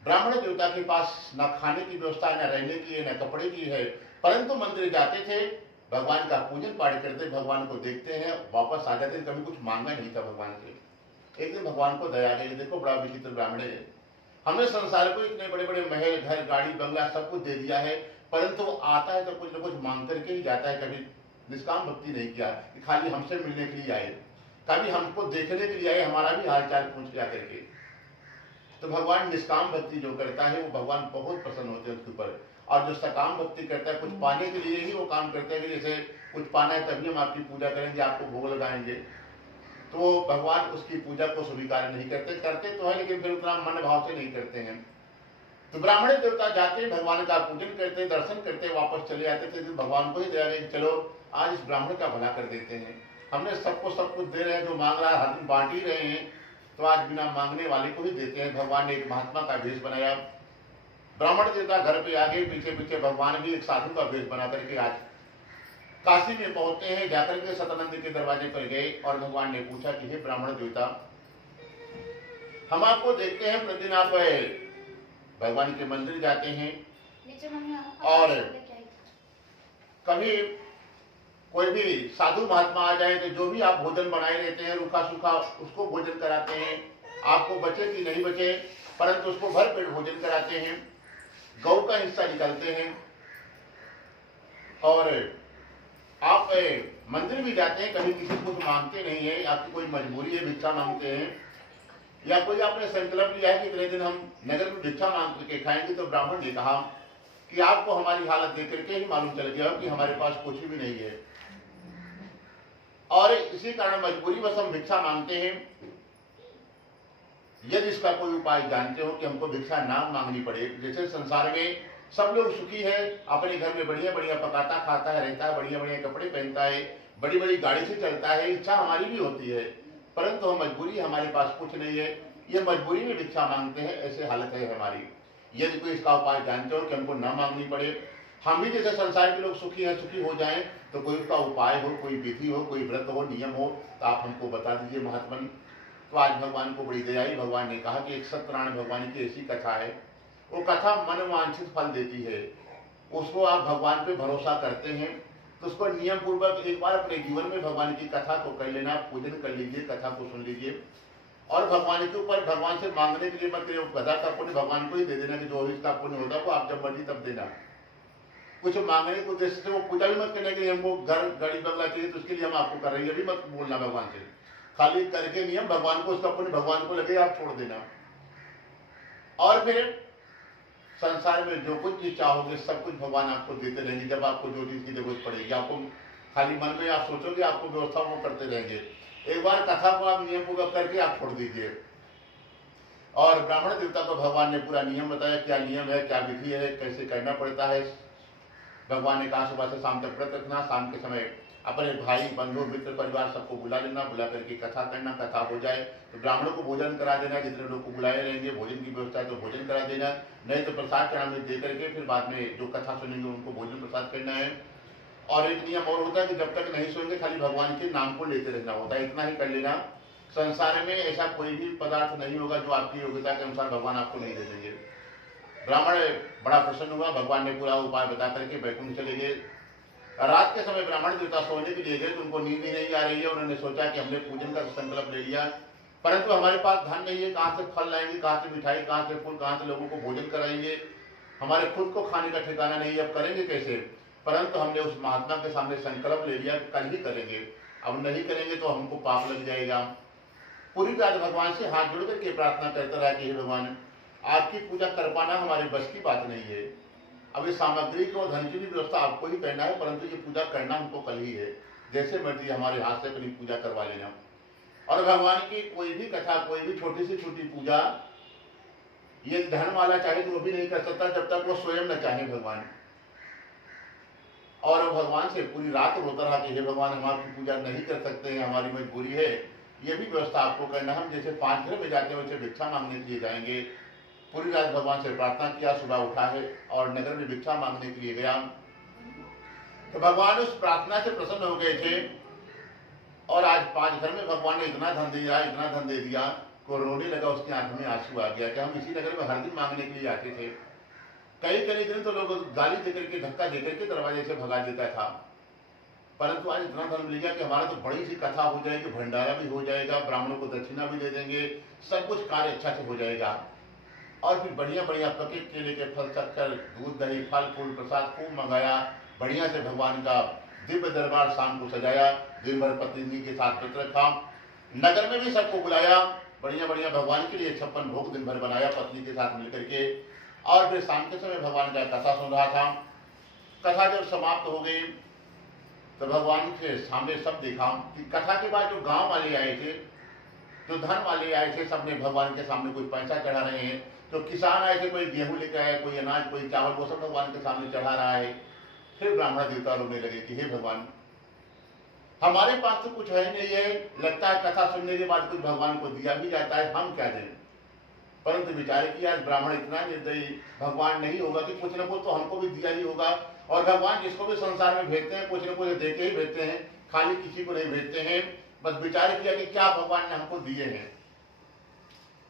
ब्राह्मण देवता के पास न खाने की व्यवस्था, न रहने की है, न कपड़े की है, परंतु मंदिर जाते थे, भगवान का पूजन पाठ करते, भगवान को देखते हैं, वापस आ जाते, कभी कुछ मांगा नहीं था भगवान से। एक दिन भगवान को दया गई, देखो बड़ा विचित्र ब्राह्मण है, हमने संसार को इतने बड़े बड़े महल, घर, गाड़ी, बंगला सब कुछ दे दिया है, परंतु वो आता है तो कुछ न कुछ मांग करके ही जाता है। कभी निष्काम भक्ति नहीं किया कि खाली हमसे मिलने के लिए आए, कभी हमको देखने के लिए आए, हमारा भी हालचाल पूछ लिया करके। तो भगवान निष्काम भक्ति जो करता है वो भगवान बहुत प्रसन्न होते हैं उसके ऊपर। और जो सकाम भक्ति करता है, कुछ पाने के लिए ही वो काम करते हैं कि जैसे कुछ पाना है तभी हम आपकी पूजा करेंगे, आपको भोग लगाएंगे, तो भगवान उसकी पूजा को स्वीकार नहीं करते। करते तो है लेकिन फिर उतना मन भाव से नहीं करते हैं। तो ब्राह्मण देवता जाते, भगवान का पूजन करते, दर्शन करते, वापस चले आते थे। भगवान को ही दया गई, चलो आज इस ब्राह्मण का भला कर देते हैं, हमने सबको सब कुछ दे रहे हैं, जो मांग रहा है हर दिन बांट ही रहे हैं, तो आज बिना मांगने वाले को ही देते हैं। भगवान ने एक महात्मा का भेष बनाया, ब्राह्मण देवता घर पे आ गए, पीछे पीछे भगवान भी एक साधु का भेष बना करके आज काशी में पहुंचते हैं। जाकर के सतानंद के दरवाजे पर गए और भगवान ने पूछा कि हे ब्राह्मण देवता, हम आपको देखते हैं प्रतिदिन आप भगवान के मंदिर जाते हैं, और कभी कोई भी साधु महात्मा आ जाए तो जो भी आप भोजन बनाए रहते हैं, रूखा सूखा उसको भोजन कराते हैं, आपको बचे कि नहीं बचे परंतु उसको भर पेट भोजन कराते हैं, गौ का हिस्सा निकालते हैं। और आप मंदिर भी जाते हैं, कभी किसी को मांगते नहीं है, आपकी कोई मजबूरी है भिक्षा मांगते हैं, या कोई आपने संकल्प लिया है कि इतने दिन हम नगर में भिक्षा मांग करके खाएंगे, तो ब्राह्मण ने कहा कि आपको हमारी हालत देख करके ही मालूम चल गया कि हमारे पास कुछ भी नहीं है, और इसी कारण मजबूरी बस हम भिक्षा मांगते हैं। यदि इसका कोई उपाय जानते हो कि हमको भिक्षा ना मांगनी पड़े, जैसे संसार में सब लोग सुखी है, अपने घर में बढ़िया बढ़िया पकाता खाता है, रहता है, बढ़िया बढ़िया कपड़े पहनता है, बड़ी बड़ी गाड़ी से चलता है, इच्छा हमारी भी होती है, परंतु हम मजबूरी, हमारे पास कुछ नहीं है, ये मजबूरी में भिक्षा मांगते हैं, ऐसे हालत है हमारी। यदि कोई इसका उपाय जानते हो कि हमको न मांगनी पड़े, हम भी जैसे संसार के लोग सुखी हैं, सुखी हो जाएं, तो कोई उसका उपाय हो, कोई विधि हो, कोई व्रत हो, नियम हो, तो आप हमको बता दीजिए महात्मन। तो आज भगवान को बड़ी दया आई, भगवान ने कहा कि एक सत्यनारायण भगवान की ऐसी कथा है, वो कथा मन वांछित फल देती है। उसको आप भगवान पे भरोसा करते हैं तो उसको नियम पूर्वक एक बार अपने जीवन में भगवान की कथा को कर लेना, पूजन कर लीजिए, कथा को सुन लीजिए, और भगवान के ऊपर भगवान से मांगने के लिए मत करिए। कथा का पुण्य भगवान को ही दे देना कि जो इसका पुण्य होता है वो आप जब मर्जी तब देना। कुछ मांगने के उद्देश्य से वो पूजा भी मत करना कि हमको घर गाड़ी बंगला चाहिए तो उसके लिए हम आपको कर रहे हैं, भी मत बोलना भगवान से। खाली करके नियम भगवान को, उसका पुण्य भगवान को लगे, आप छोड़ देना। और फिर संसार में जो कुछ भी चाहोगे सब कुछ भगवान आपको देते रहेंगे। जब आपको जो चीज की जरूरत पड़ेगी, आपको खाली मन में आप सोचोगे, आपको व्यवस्था वो करते रहेंगे। एक बार कथा को आप नियम पूर्वक करके आप छोड़ दीजिए। और ब्राह्मण देवता को भगवान ने पूरा नियम बताया, क्या नियम है, क्या विधि है, कैसे करना पड़ता है। भगवान ने कहा सुबह से शाम तक व्रत रखना, शाम के समय अपने भाई बंधु मित्र परिवार सबको बुला लेना, बुला करके कथा करना। कथा हो जाए तो ब्राह्मणों को भोजन करा देना, जितने लोग को बुलाए रहेंगे भोजन की व्यवस्था है तो भोजन करा देना, नहीं तो प्रसाद चढ़ाने दे करके फिर बाद में जो कथा सुनेंगे उनको भोजन प्रसाद करना है। और एक नियम और होता है कि जब तक नहीं सुनेंगे खाली भगवान के नाम को लेते रहना होता है, इतना ही कर लेना। संसार में ऐसा कोई भी पदार्थ नहीं होगा जो आपकी योग्यता के अनुसार भगवान आपको नहीं दे देंगे। ब्राह्मण बड़ा प्रसन्न हुआ, भगवान ने पूरा उपाय बता करके बैकुंठ चले गए। रात के समय ब्राह्मण देवता सोने के लिए गए तो उनको नींद ही नहीं आ रही है। उन्होंने सोचा कि हमने पूजन का संकल्प ले लिया, परंतु हमारे पास धन नहीं है, कहाँ से फल लाएंगे, कहाँ से मिठाई, कहाँ से फूल, कहाँ से लोगों को भोजन कराएंगे, हमारे खुद को खाने का ठिकाना नहीं है, अब करेंगे कैसे। परंतु हमने उस महात्मा के सामने संकल्प ले लिया कि कल ही करेंगे, अब नहीं करेंगे तो हमको पाप लग जाएगा। पूरी रात भगवान से हाथ जोड़ करके प्रार्थना करता रहा कि हे भगवान, आपकी पूजा कर पाना हमारे बस की बात नहीं है। अब इस सामग्री को, धन की भी व्यवस्था आपको ही करना है, परंतु ये पूजा करना हमको कल ही है, जैसे मर्जी हमारे हाथ से अपनी पूजा करवा लेना। और भगवान की कोई भी कथा, कोई भी छोटी से छोटी पूजा, ये धन वाला चाहे तो वो भी नहीं कर सकता जब तक वो स्वयं न चाहे भगवान। और भगवान से पूरी रात रोता रहा कि हे भगवान, हम आपकी पूजा नहीं कर सकते हैं, हमारी मजबूरी है, ये भी व्यवस्था आपको करना। हम जैसे 5 घर में जाते हैं वैसे भिक्षा मांगने के लिए जाएंगे। पूरी रात भगवान से प्रार्थना किया, सुबह उठा है और नगर में भिक्षा मांगने के लिए गया। तो भगवान उस प्रार्थना से प्रसन्न हो गए थे और आज 5 घर में भगवान ने इतना धन दिया, इतना धन दे दिया को रोने लगा, उसकी आंख में आंसू आ गया कि हम इसी नगर में हर दिन मांगने के लिए आते थे। कई दिन तो लोग गाली देकर के, धक्का देकर के दरवाजे से भगा देता था, परंतु आज इतना धन मिल गया कि हमारा तो बड़ी सी कथा हो जाएगी, भंडारा भी हो जाएगा, ब्राह्मणों को दक्षिणा भी दे देंगे, सब कुछ कार्य अच्छा से हो जाएगा। और फिर बढ़िया बढ़िया पके केले के फल, शक्कर, दूध, दही, फल फूल प्रसाद खूब मंगाया, बढ़िया से भगवान का दिव्य दरबार शाम को सजाया, दिन भर पत्नी के साथ व्रत रखा, नगर में भी सबको बुलाया, बढ़िया बढ़िया भगवान के लिए 56 भोग दिन भर बनाया पत्नी के साथ मिलकर के। और फिर शाम के समय भगवान का कथा सुन रहा था। कथा जब समाप्त हो गई तो भगवान के सामने सब देखा कि कथा के बाद जो गांव वाले आए थे, जो धन वाले आए थे, सबने भगवान के सामने कोई पैसा चढ़ा रहे हैं, तो किसान आए थे, कोई गेहूं लेकर आया, कोई अनाज, कोई चावल, वो सब भगवान के सामने चढ़ा रहा है। फिर ब्राह्मण देवता रोने लगे कि हे भगवान, हमारे पास तो कुछ है नहीं है, लगता है कथा सुनने के बाद कुछ भगवान को दिया भी जाता है, हम क्या दें। परंतु विचार किया ब्राह्मण इतना निर्दयी, भगवान नहीं होगा कि कुछ न कुछ तो हमको भी दिया ही होगा। और भगवान जिसको भी संसार में भेजते हैं कुछ न कुछ दे के ही भेजते हैं, खाली किसी को नहीं भेजते हैं। बस विचार किया कि क्या भगवान ने हमको दिए हैं,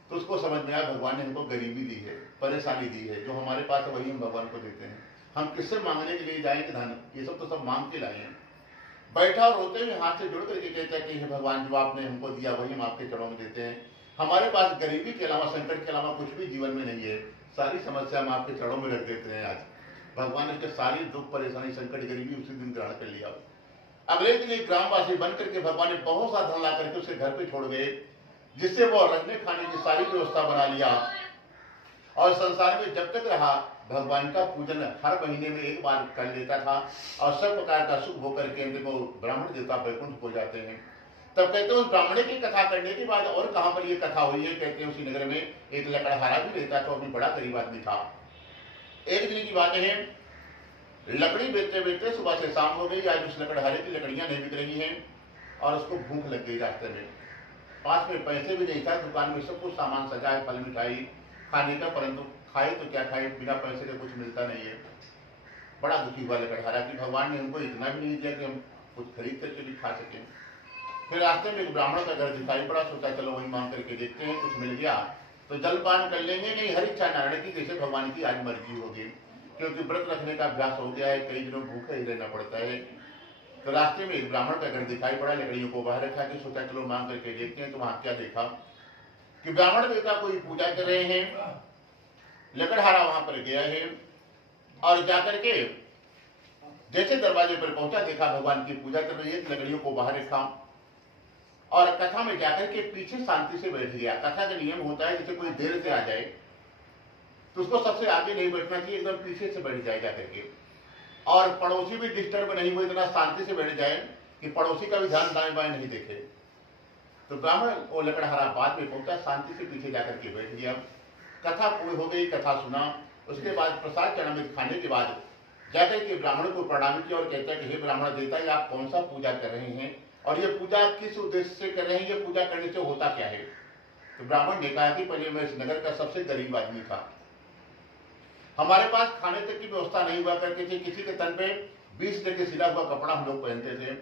तो उसको समझ में आया भगवान ने हमको गरीबी दी है, परेशानी दी है, जो हमारे पास है वही हम भगवान को देते हैं। हम किससे मांगने के लिए जाएंगे धन, ये सब तो सब मांग के लाए हैं। बैठा और रोते हुए हाथ से जुड़ करके कहता है कि हे भगवान, जो आपने हमको दिया वही हम आपके चरणों में देते हैं। हमारे पास गरीबी के अलावा, संकट के अलावा कुछ भी जीवन में नहीं है, सारी समस्या हम आपके चरणों में रख देते हैं। आज भगवान ने उसके सारी दुख, परेशानी, संकट, गरीबी उसी दिन ग्रहण कर लिया। अगले दिन एक ग्रामवासी बन करके भगवान ने बहुत सा धन ला करके उसके घर पे छोड़ गए, जिससे वो रहने खाने की सारी व्यवस्था बना लिया। और संसार में जब तक रहा भगवान का पूजन हर महीने में एक बार कर लेता था और सब प्रकार का सुख होकर के अंत को ब्राह्मण देवता वैकुंठ हो जाते हैं। तब कहते हैं उस ब्राह्मण की कथा करने के बाद और कहां पर ये कथा हुई है, कहते हैं उसी नगर में एक लकड़हारा भी रहता था, वो भी बड़ा गरीब आदमी था। एक दिन की बात है, लकड़ी बेचते बेचते सुबह से शाम हो गई, आज उस लकड़हारे की लकड़ियां नहीं बिक रही हैं और उसको भूख लग गई। रास्ते में पास में पैसे भी नहीं था, दुकान में सब कुछ सामान सजा है, फल मिठाई खाने का, परंतु खाए तो क्या खाए, बिना पैसे के कुछ मिलता नहीं है। बड़ा दुखी हुआ लकड़हारा कि भगवान ने हमको इतना भी नहीं दिया कि हम कुछ खरीद करके भी खा सकें। फिर रास्ते में एक ब्राह्मण का घर दिखाई पड़ा, सोचा चलो वही मांग करके देखते हैं, कुछ मिल गया तो जलपान कर लेंगे। नहीं, हर इच्छा नारायण की, जैसे भगवान की आज मर्जी होगी, क्योंकि व्रत रखने का अभ्यास हो गया है, कई दिनों भूखे ही रहना पड़ता है। तो रास्ते में एक ब्राह्मण का घर दिखाई पड़ा, लकड़ियों को बाहर रखा कि सोचा चलो मांग करके देखते हैं। तो वहां क्या देखा कि ब्राह्मण देवता कोई पूजा कर रहे हैं। लकड़हारा वहां पर गया है और जाकर के जैसे दरवाजे पर पहुंचा, देखा भगवान की पूजा कर रही है, लकड़ियों को बाहर रखा और कथा में जाकर के पीछे शांति से बैठ गया। कथा का नियम होता है जैसे कोई देर से आ जाए तो उसको सबसे आगे नहीं बैठना चाहिए, एकदम पीछे से बैठ जाए जाकर के, और पड़ोसी भी डिस्टर्ब नहीं हुए, इतना शांति से बैठ जाए कि पड़ोसी का भी ध्यान दाएं बाएं नहीं देखे। तो ब्राह्मण वो लकड़हारा बाद में पहुंचा, शांति से पीछे जाकर के बैठ गया। कथा पूरी हो गई, कथा सुना, उसके बाद प्रसाद चरणामृत खाने के बाद जाकर के ब्राह्मण को प्रणाम किया और कहता है कि हे ब्राह्मण देवता, आप कौन सा पूजा कर रहे हैं और ये पूजा किस उद्देश्य से कर रहे हैं, ये पूजा करने से होता क्या है। तो ब्राह्मण ने कहा कि पहले मैं इस नगर का सबसे गरीब आदमी था, हमारे पास खाने तक की व्यवस्था नहीं हुआ करती थी, किसी के तन पे 20 टके सिला हुआ कपड़ा हम लोग पहनते थे।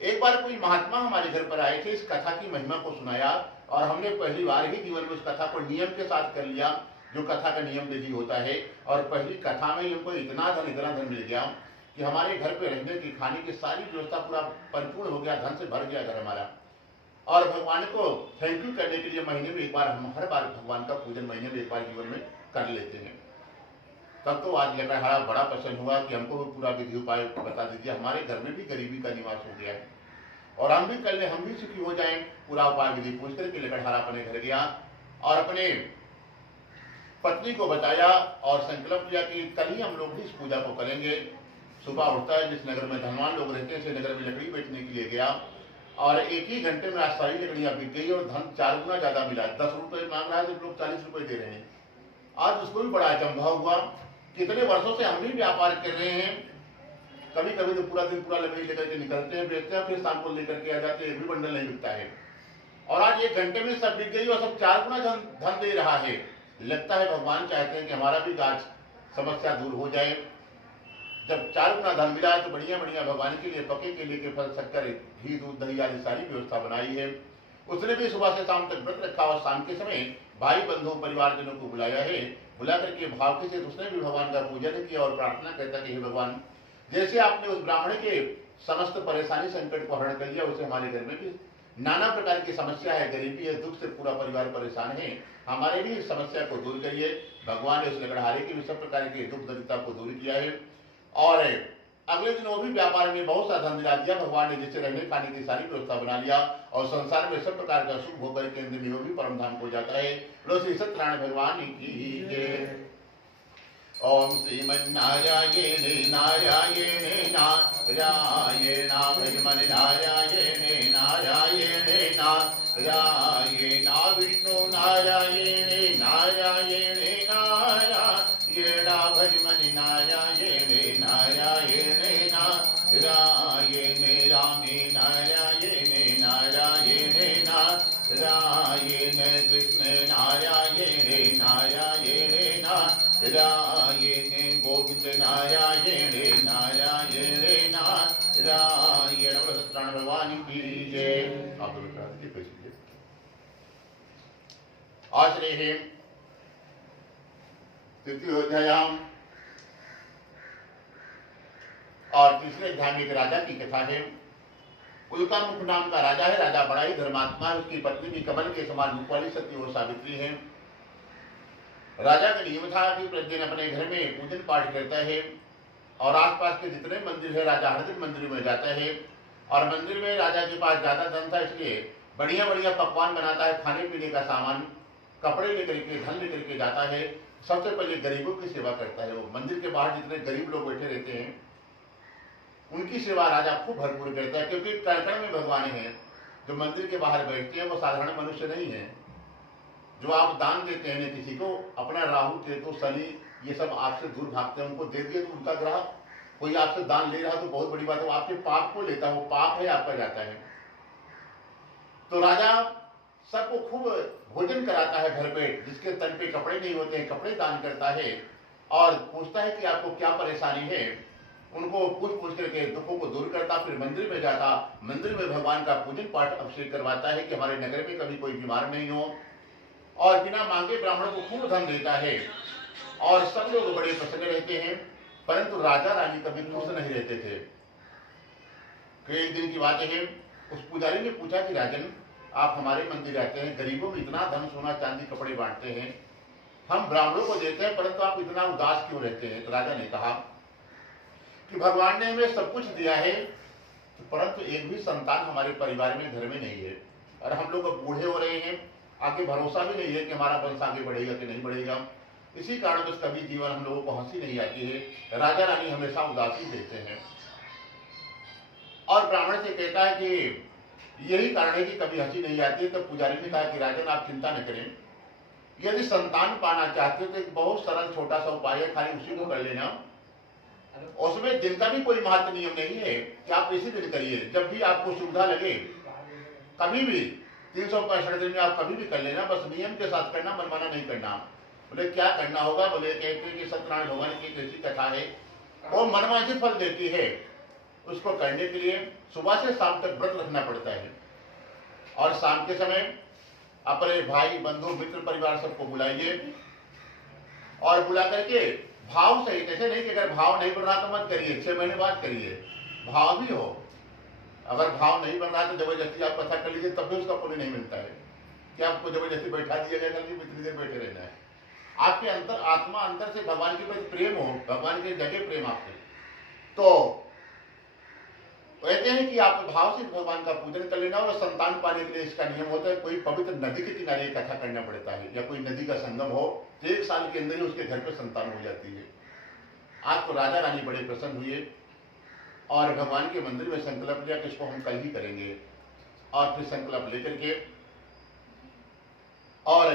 एक बार कोई महात्मा हमारे घर पर आए थे, इस कथा की महिमा को सुनाया और हमने पहली बार ही जीवन में उस कथा को नियम के साथ कर लिया, जो कथा का नियम विधि होता है। और पहली कथा में हमको इतना धन मिल गया कि हमारे घर पे रहने की, खाने की सारी व्यवस्था पूरा परिपूर्ण हो गया, धन से भर गया घर हमारा। और भगवान को थैंक यू करने के लिए महीने में एक बार, हम हर बार भगवान का पूजन महीने में एक बार जीवन में कर लेते हैं। तब तो आज लकड़हारा बड़ा प्रसन्न हुआ कि हमको भी पूरा विधि उपाय बता दीजिए, हमारे घर में भी गरीबी का निवास हो गया है और हम भी कर ले, हम भी सुखी हो जाएं। पूरा उपाय विधि पूछ करके लकड़हारा अपने घर गया और अपने पत्नी को बताया और संकल्प किया कि कल ही हम लोग भी इस पूजा को करेंगे। सुबह उठता है, जिस नगर में धनवान लोग रहते हैं, नगर में लकड़ी बेचने के लिए गया और एक ही घंटे में आज सारी लकड़ियां बिक गई और धन 4 गुना ज्यादा मिला। 10 रुपए मांग रहा है तो लोग 40 रुपए दे रहे हैं। आज उसको भी बड़ा अचंभा हुआ, कितने वर्षों से हम भी व्यापार कर रहे हैं, कभी कभी तो पूरा दिन पूरा लकड़ी लेकर के निकलते हैं, बेचते हैं, फिर शाम को लेकर के आ जाते हैं, एक भी बंडल नहीं बिकता है और आज 1 घंटे में सब बिक गई और सब 4 गुना धन दे रहा है। लगता है भगवान चाहते हैं कि हमारा भी आज समस्या दूर हो जाए। जब 4 गुना धन मिला तो बढ़िया बढ़िया भगवान के लिए पके के लिए के फल, शक्कर, घी, दूध, दही आदि सारी व्यवस्था बनाई है। उसने भी सुबह से शाम तक व्रत रखा और शाम के समय भाई बंधु परिवारजनों को बुलाया है। बुला करके भाव के से उसने भी भगवान का पूजन किया और प्रार्थना करता कि हे भगवान, जैसे आपने उस ब्राह्मण के समस्त परेशानी संकट को हरण कर लिया, उसे हमारे घर में भी नाना प्रकार की समस्या है, गरीबी है, दुख से पूरा परिवार परेशान है, हमारे भी इस समस्या को दूर करिए। भगवान ने उस लकड़हारे की भी सब प्रकार की दुख दरिद्रता को दूर किया है और अगले दिन वो भी व्यापार में बहुत सा धन दिला दिया। भगवान ने जिससे रहने खाने की सारी व्यवस्था बना लिया और संसार में सब प्रकार का सुख होकर के अंदर में वो भी परम धाम को जाता है। श्री सत्यनारायण भगवान की जय। ओम श्रीमन्नारायण नारायण नारायण भजमन नारायण नारायण नारायण विष्णु नारायण नारायण नारायण भजमन नारायण नारायण नारायण रामे नारायण नारायण नारायण कृष्ण नारायण नारायण नारायण गोविंद नारायण नारायण नारायण। सत्यनारायण भगवान की जय। आप लोग आश्रय तृतीयोध्यायाम और तीसरे अध्याय में एक राजा की कथा है। उल्कामुख नाम का राजा है, राजा बड़ा ही धर्मात्मा है, उसकी पत्नी भी कमल के समान रूप वाली सती और सावित्री है। राजा का नियम था कि प्रतिदिन अपने घर में पूजन पाठ करता है और आसपास के जितने मंदिर है राजा हर दिन मंदिर में जाता है और मंदिर में राजा के पास ज्यादा धन था इसलिए बढ़िया बढ़िया पकवान बनाता है, खाने पीने का सामान, कपड़े लेकर के, धन लेकर के जाता है। सबसे पहले गरीबों की सेवा करता है। वो मंदिर के बाहर जितने गरीब लोग बैठे रहते हैं उनकी सेवा राजा खूब भरपूर करता है, क्योंकि कण में भगवान है। जो मंदिर के बाहर बैठते हैं वो साधारण मनुष्य नहीं है। जो आप दान देते हैं न किसी को, अपना राहु केतु शनि ये सब आपसे दूर भागते हैं, उनको दे दिए तो उनका ग्रह, कोई आपसे दान ले रहा तो बहुत बड़ी बात है, वो आपके पाप को लेता है, वो पाप है आपका जाता है। तो राजा सबको खूब भोजन कराता है घर पे, जिसके तन पे कपड़े नहीं होते हैं कपड़े दान करता है और पूछता है कि आपको क्या परेशानी है। उनको पूछ करके दुखों को दूर करता, फिर मंदिर में जाता, मंदिर में भगवान का पूजन पाठ अभिषेक करवाता है कि हमारे नगर में कभी कोई बीमार नहीं हो, और बिना मांगे ब्राह्मणों को खूब धन देता है और सब लोग बड़े प्रसन्न रहते हैं। परंतु राजा रानी कभी खुश नहीं रहते थे। कि एक दिन की बात है, उस पुजारी ने पूछा कि राजन, आप हमारे मंदिर आते हैं, गरीबों में इतना धन सोना चांदी कपड़े बांटते हैं, हम ब्राह्मणों को देते हैं, परंतु आप इतना उदास क्यों रहते हैं? तो राजा ने कहा कि भगवान ने हमें सब कुछ दिया है, परंतु एक भी संतान हमारे परिवार में, घर में नहीं है, और हम लोग अब बूढ़े हो रहे हैं, आगे भरोसा भी नहीं है कि हमारा वंश आगे बढ़ेगा कि नहीं बढ़ेगा। इसी कारण बस कभी जीवन हम लोगों को हंसी नहीं आती है, राजा रानी हमेशा उदासी देते हैं। और ब्राह्मण से कहता है कि यही कारण है कि कभी हंसी नहीं आती है। तो पुजारी ने कहा कि राजन, आप चिंता न करें, यदि संतान पाना चाहते हो तो एक बहुत सरल छोटा सा उपाय है, खाली उसी को कर लेना। उसमें दिन का भी कोई महत्व नियम नहीं है कि आप इसी दिन करिए, जब भी आपको सुविधा लगे, कभी भी 365 दिन में आप कभी भी कर लेना, बस नियम के साथ करना, मनमाना नहीं करना। बोले क्या करना होगा? बोले कहते हैं कि सत्यनारायण भगवान की जैसी कथा है, वो मनवांछित फल देती है, उसको करने के लिए सुबह से शाम तक व्रत रखना पड़ता है, और शाम के समय अपने भाई बंधु मित्र परिवार सबको बुलाइए, और बुला करके भाव सहित, ऐसे नहीं कि अगर भाव नहीं बन रहा तो मत करिए, 6 महीने बाद करिए, भाव भी हो। अगर भाव नहीं बन रहा तो जबरदस्ती आप कथा कर लीजिए, तब भी उसका पुण्य नहीं मिलता है कि आपको जबरदस्ती बैठा दिया गया कि इतनी देर बैठे रहना है। आपके अंतर आत्मा अंदर से भगवान के प्रति प्रेम हो, भगवान के जगह प्रेम आपसे, तो कहते हैं कि आप भाव से भगवान का पूजन कर लेना। और संतान पाने के लिए इसका नियम होता है, कोई पवित्र नदी के किनारे कथा करना पड़ता है, या कोई नदी का संगम हो, तो 1 साल के अंदर ही उसके घर पर संतान हो जाती है। आज तो राजा रानी बड़े प्रसन्न हुए और भगवान के मंदिर में संकल्प लिया कि इसको हम कल ही करेंगे। और फिर संकल्प लेकर के और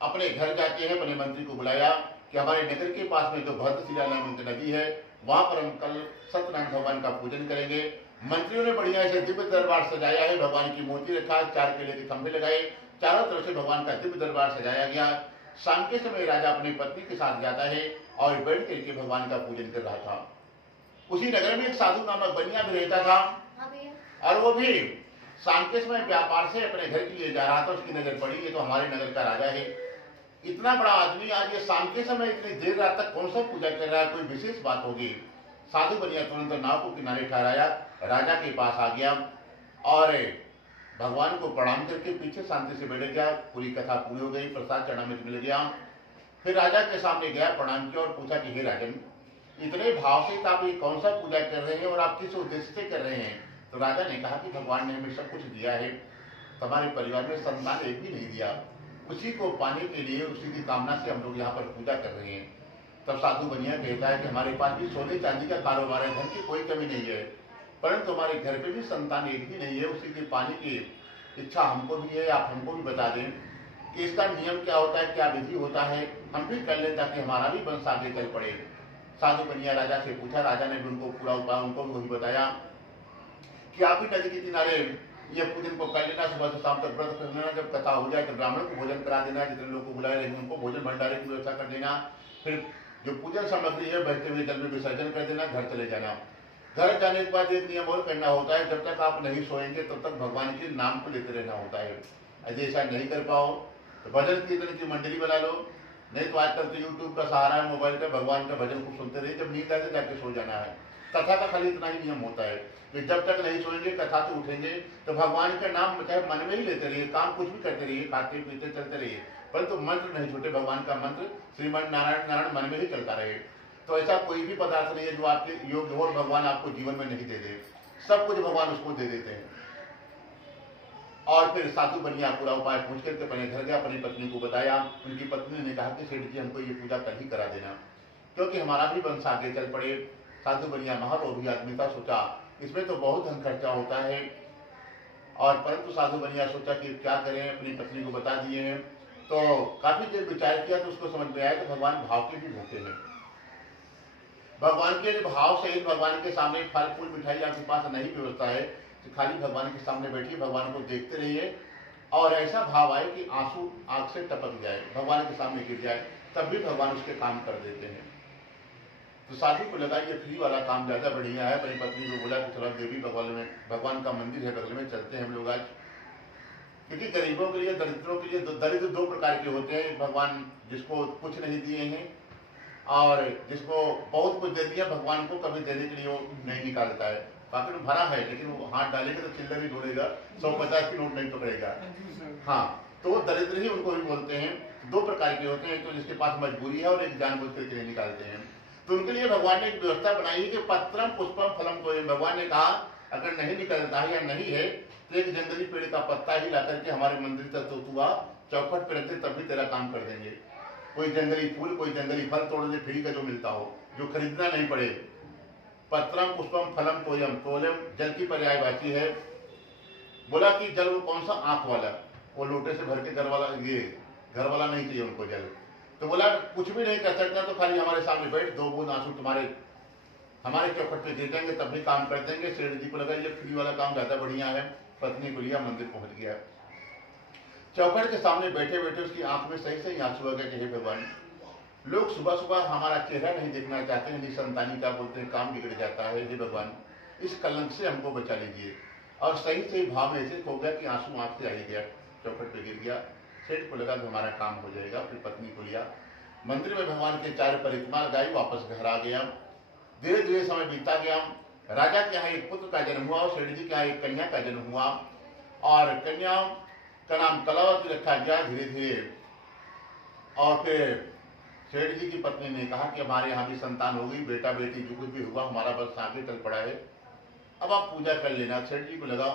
अपने घर जाते हैं, अपने मंत्री को बुलाया कि हमारे नगर के पास में जो भद्रशिला नामक नदी है, वहां पर हम कल सत्यनारायण भगवान का पूजन करेंगे। मंत्रियों ने बढ़िया से दिव्य दरबार सजाया है, भगवान की मूर्ति रखा, 4 केले के खंभे लगाए, चारों तरफ से भगवान का दिव्य दरबार सजाया गया। शाम के समय राजा अपनी पत्नी के साथ जाता है और बैठ करके भगवान का पूजन कर रहा था। उसी नगर में एक साधु नामक बनिया भी रहता था, और वो भी शाम के समय व्यापार से अपने घर के लिए जा रहा था। उसकी नजर पड़ी, ये तो हमारे नगर का राजा है, इतना बड़ा आदमी आज ये शाम के समय इतनी देर रात तक कौन सा पूजा कर रहा है, कोई विशेष बात होगी। साधु बनिया तुरंत नाव को किनारे ठहराया, राजा के पास आ गया और भगवान को प्रणाम करके पीछे शांति से बैठ गया। पूरी कथा पूरी हो गई, प्रसाद चढ़ाने मिल गया। फिर राजा के सामने गया, प्रणाम किया और पूछा कि हे राजन, इतने भाव से आप ये कौन सा पूजा कर रहे हैं और आप किस उद्देश्य से कर रहे हैं? तो राजा ने कहा कि भगवान ने हमें सब कुछ दिया है, तुम्हारे परिवार में संतान एक भी नहीं दिया, उसी को पाने के लिए, उसी की कामना से हम लोग यहाँ पर पूजा कर रहे हैं। तब साधु बनिया कहता है कि हमारे पास भी सोने चांदी का कारोबार है, धन की कोई कमी नहीं है, परंतु हमारे घर पे भी संतान एक भी नहीं है, उसी के पाने की इच्छा हमको भी है। आप हमको भी बता दें कि इसका नियम क्या होता है, क्या विधि होता है, हम भी कर लें ताकि हमारा भी वंश आगे चल पड़े। साधु बनिया राजा से पूछा, राजा ने भी उनको पूरा उपाय उनको भी वही बताया कि आप भी नदी के किनारे ये पूजन को कर लेना, सुबह से शाम तक व्रत कर लेना, जब कथा हो जाए तो ब्राह्मण को भोजन करा देना, जितने लोग को बुलाए रहेंगे उनको भोजन भंडारे की व्यवस्था कर देना, फिर जो पूजन सामग्री है बहते हुए जल में विसर्जन कर देना, घर चले जाना। घर जाने के बाद एक नियम और करना होता है, जब तक आप नहीं सोएंगे तब तक भगवान के नाम को लेते रहना होता है। यदि ऐसा नहीं कर पाओ तो भजन कीर्तन की मंडली बना लो, नहीं तो आजकल तो यूट्यूब का सहारा है, मोबाइल पे भगवान का भजन को सुनते रहिए, जब नींद आए जाके सो जाना है। कथा का खाली इतना ही नियम होता है कि जब तक नहीं सोएंगे, कथा से उठेंगे तो भगवान का नाम चाहे मन में ही लेते रहिए, काम कुछ भी करते रहिए, खाते पीते चलते रहिए, परंतु मंत्र नहीं छूटे, भगवान का मंत्र श्रीमन नारायण नारायण मन में ही चलता रहे। तो ऐसा कोई भी पदार्थ नहीं है जो आपके योग्य हो और भगवान आपको जीवन में नहीं दे दे, सब कुछ भगवान उसको दे देते हैं। और फिर साधु बनिया पूरा उपाय पूछ करके अपने घर गया, अपनी पत्नी को बताया। उनकी पत्नी ने कहा कि सेठ जी हमको ये पूजा कल ही करा देना, क्योंकि हमारा भी वंश आगे चल पड़े। साधु बनिया महालोभी आदमी था, सोचा इसमें तो बहुत धन खर्चा होता है, और परंतु साधु बनिया सोचा कि क्या करें, अपनी पत्नी को बता दिए हैं। तो काफी देर विचार किया तो उसको समझ में आया कि भगवान भाव के भी भूखे हैं, भगवान के भाव से भगवान के सामने फल फूल मिठाई आपके पास नहीं व्यवस्था है, तो खाली भगवान के सामने बैठिए, भगवान को देखते रहिए, और ऐसा भाव आए कि आंसू आंख से टपक जाए, भगवान के सामने गिर जाए, तब भी भगवान उसके काम कर देते हैं। तो साधु को लगा ये फ्री वाला काम ज़्यादा बढ़िया है। अपनी पत्नी को बोला कि चलो देवी भगवान का मंदिर है बगल में, चलते हैं हम लोग आज। क्योंकि गरीबों के लिए, दरिद्रों के लिए, दरिद्र दो प्रकार के होते हैं। भगवान जिसको कुछ नहीं दिए हैं और जिसको बहुत कुछ दे दिया, भगवान को कभी देने के लिए वो नहीं निकालता है। पॉकेट भरा है लेकिन वो हाथ डालेगा तो चिल्लर ही ढूंढेगा, 150 की नोट नहीं पकड़ेगा। हाँ, तो वो दरिद्र ही उनको भी बोलते हैं। दो प्रकार के होते हैं, तो जिसके पास मजबूरी है और एक जानबूझ करके नहीं निकालते हैं। तो उनके लिए भगवान ने एक व्यवस्था बनाई है कि पत्रम पुष्पम फलम तो। भगवान ने कहा अगर नहीं निकलता है या नहीं है तो एक जंगली पेड़ का पत्ता ही ला करके हमारे मंदिर तक तो तू आ, चौखट पे रखते तब भी तेरा काम कर देंगे। कोई जंगली फूल, कोई जंगली फल तोड़ दे, फ्री का जो मिलता हो, जो खरीदना नहीं पड़े। पत्रम पुष्पम फलम तोयम, तोयम जल की पर्यायवाची है। बोला कि जल वो कौन सा, आंख वाला, वो लोटे से भर के घर वाला, ये घर वाला नहीं चाहिए उनको जल। तो बोला कुछ भी नहीं कर सकता तो खाली हमारे सामने बैठ, 2 बूंद आंसू तुम्हारे हमारे चौखट पे गिर जाएंगे तब भी काम कर देंगे। सेठ जी को लगा ये फ्री वाला काम ज्यादा बढ़िया है। पत्नी को लिया, मंदिर पहुंच गया। चौखट के सामने बैठे बैठे उसकी आंख में सही सही आंसू आ गए कि हे भगवान, लोग सुबह सुबह हमारा चेहरा नहीं देखना चाहते हैं, निसंतानी का बोलते हैं, काम बिगड़ जाता है। हे भगवान, इस कलंक से हमको बचा लीजिए। और सही सही भाव में ऐसे हो गया कि आंसू आंख से आ ही गया, चौखट पे गिर गया। सेठ को लगा कि हमारा काम हो जाएगा। फिर पत्नी को लिया, मंदिर में भगवान के 4 परिक्रमा लगाई, वापस घर आ गया। धीरे धीरे समय बीता गया। राजा के यहाँ एक पुत्र का जन्म हुआ और सेठ जी के यहाँ एक कन्या का जन्म हुआ और कन्या का नाम कलावती रखा गया धीरे धीरे। और फिर सेठ जी की पत्नी ने कहा कि हमारे यहाँ भी संतान हो गई, बेटा बेटी जो कुछ भी हुआ हमारा बस आगे चल पड़ा है, अब आप पूजा कर लेना। सेठ जी को लगा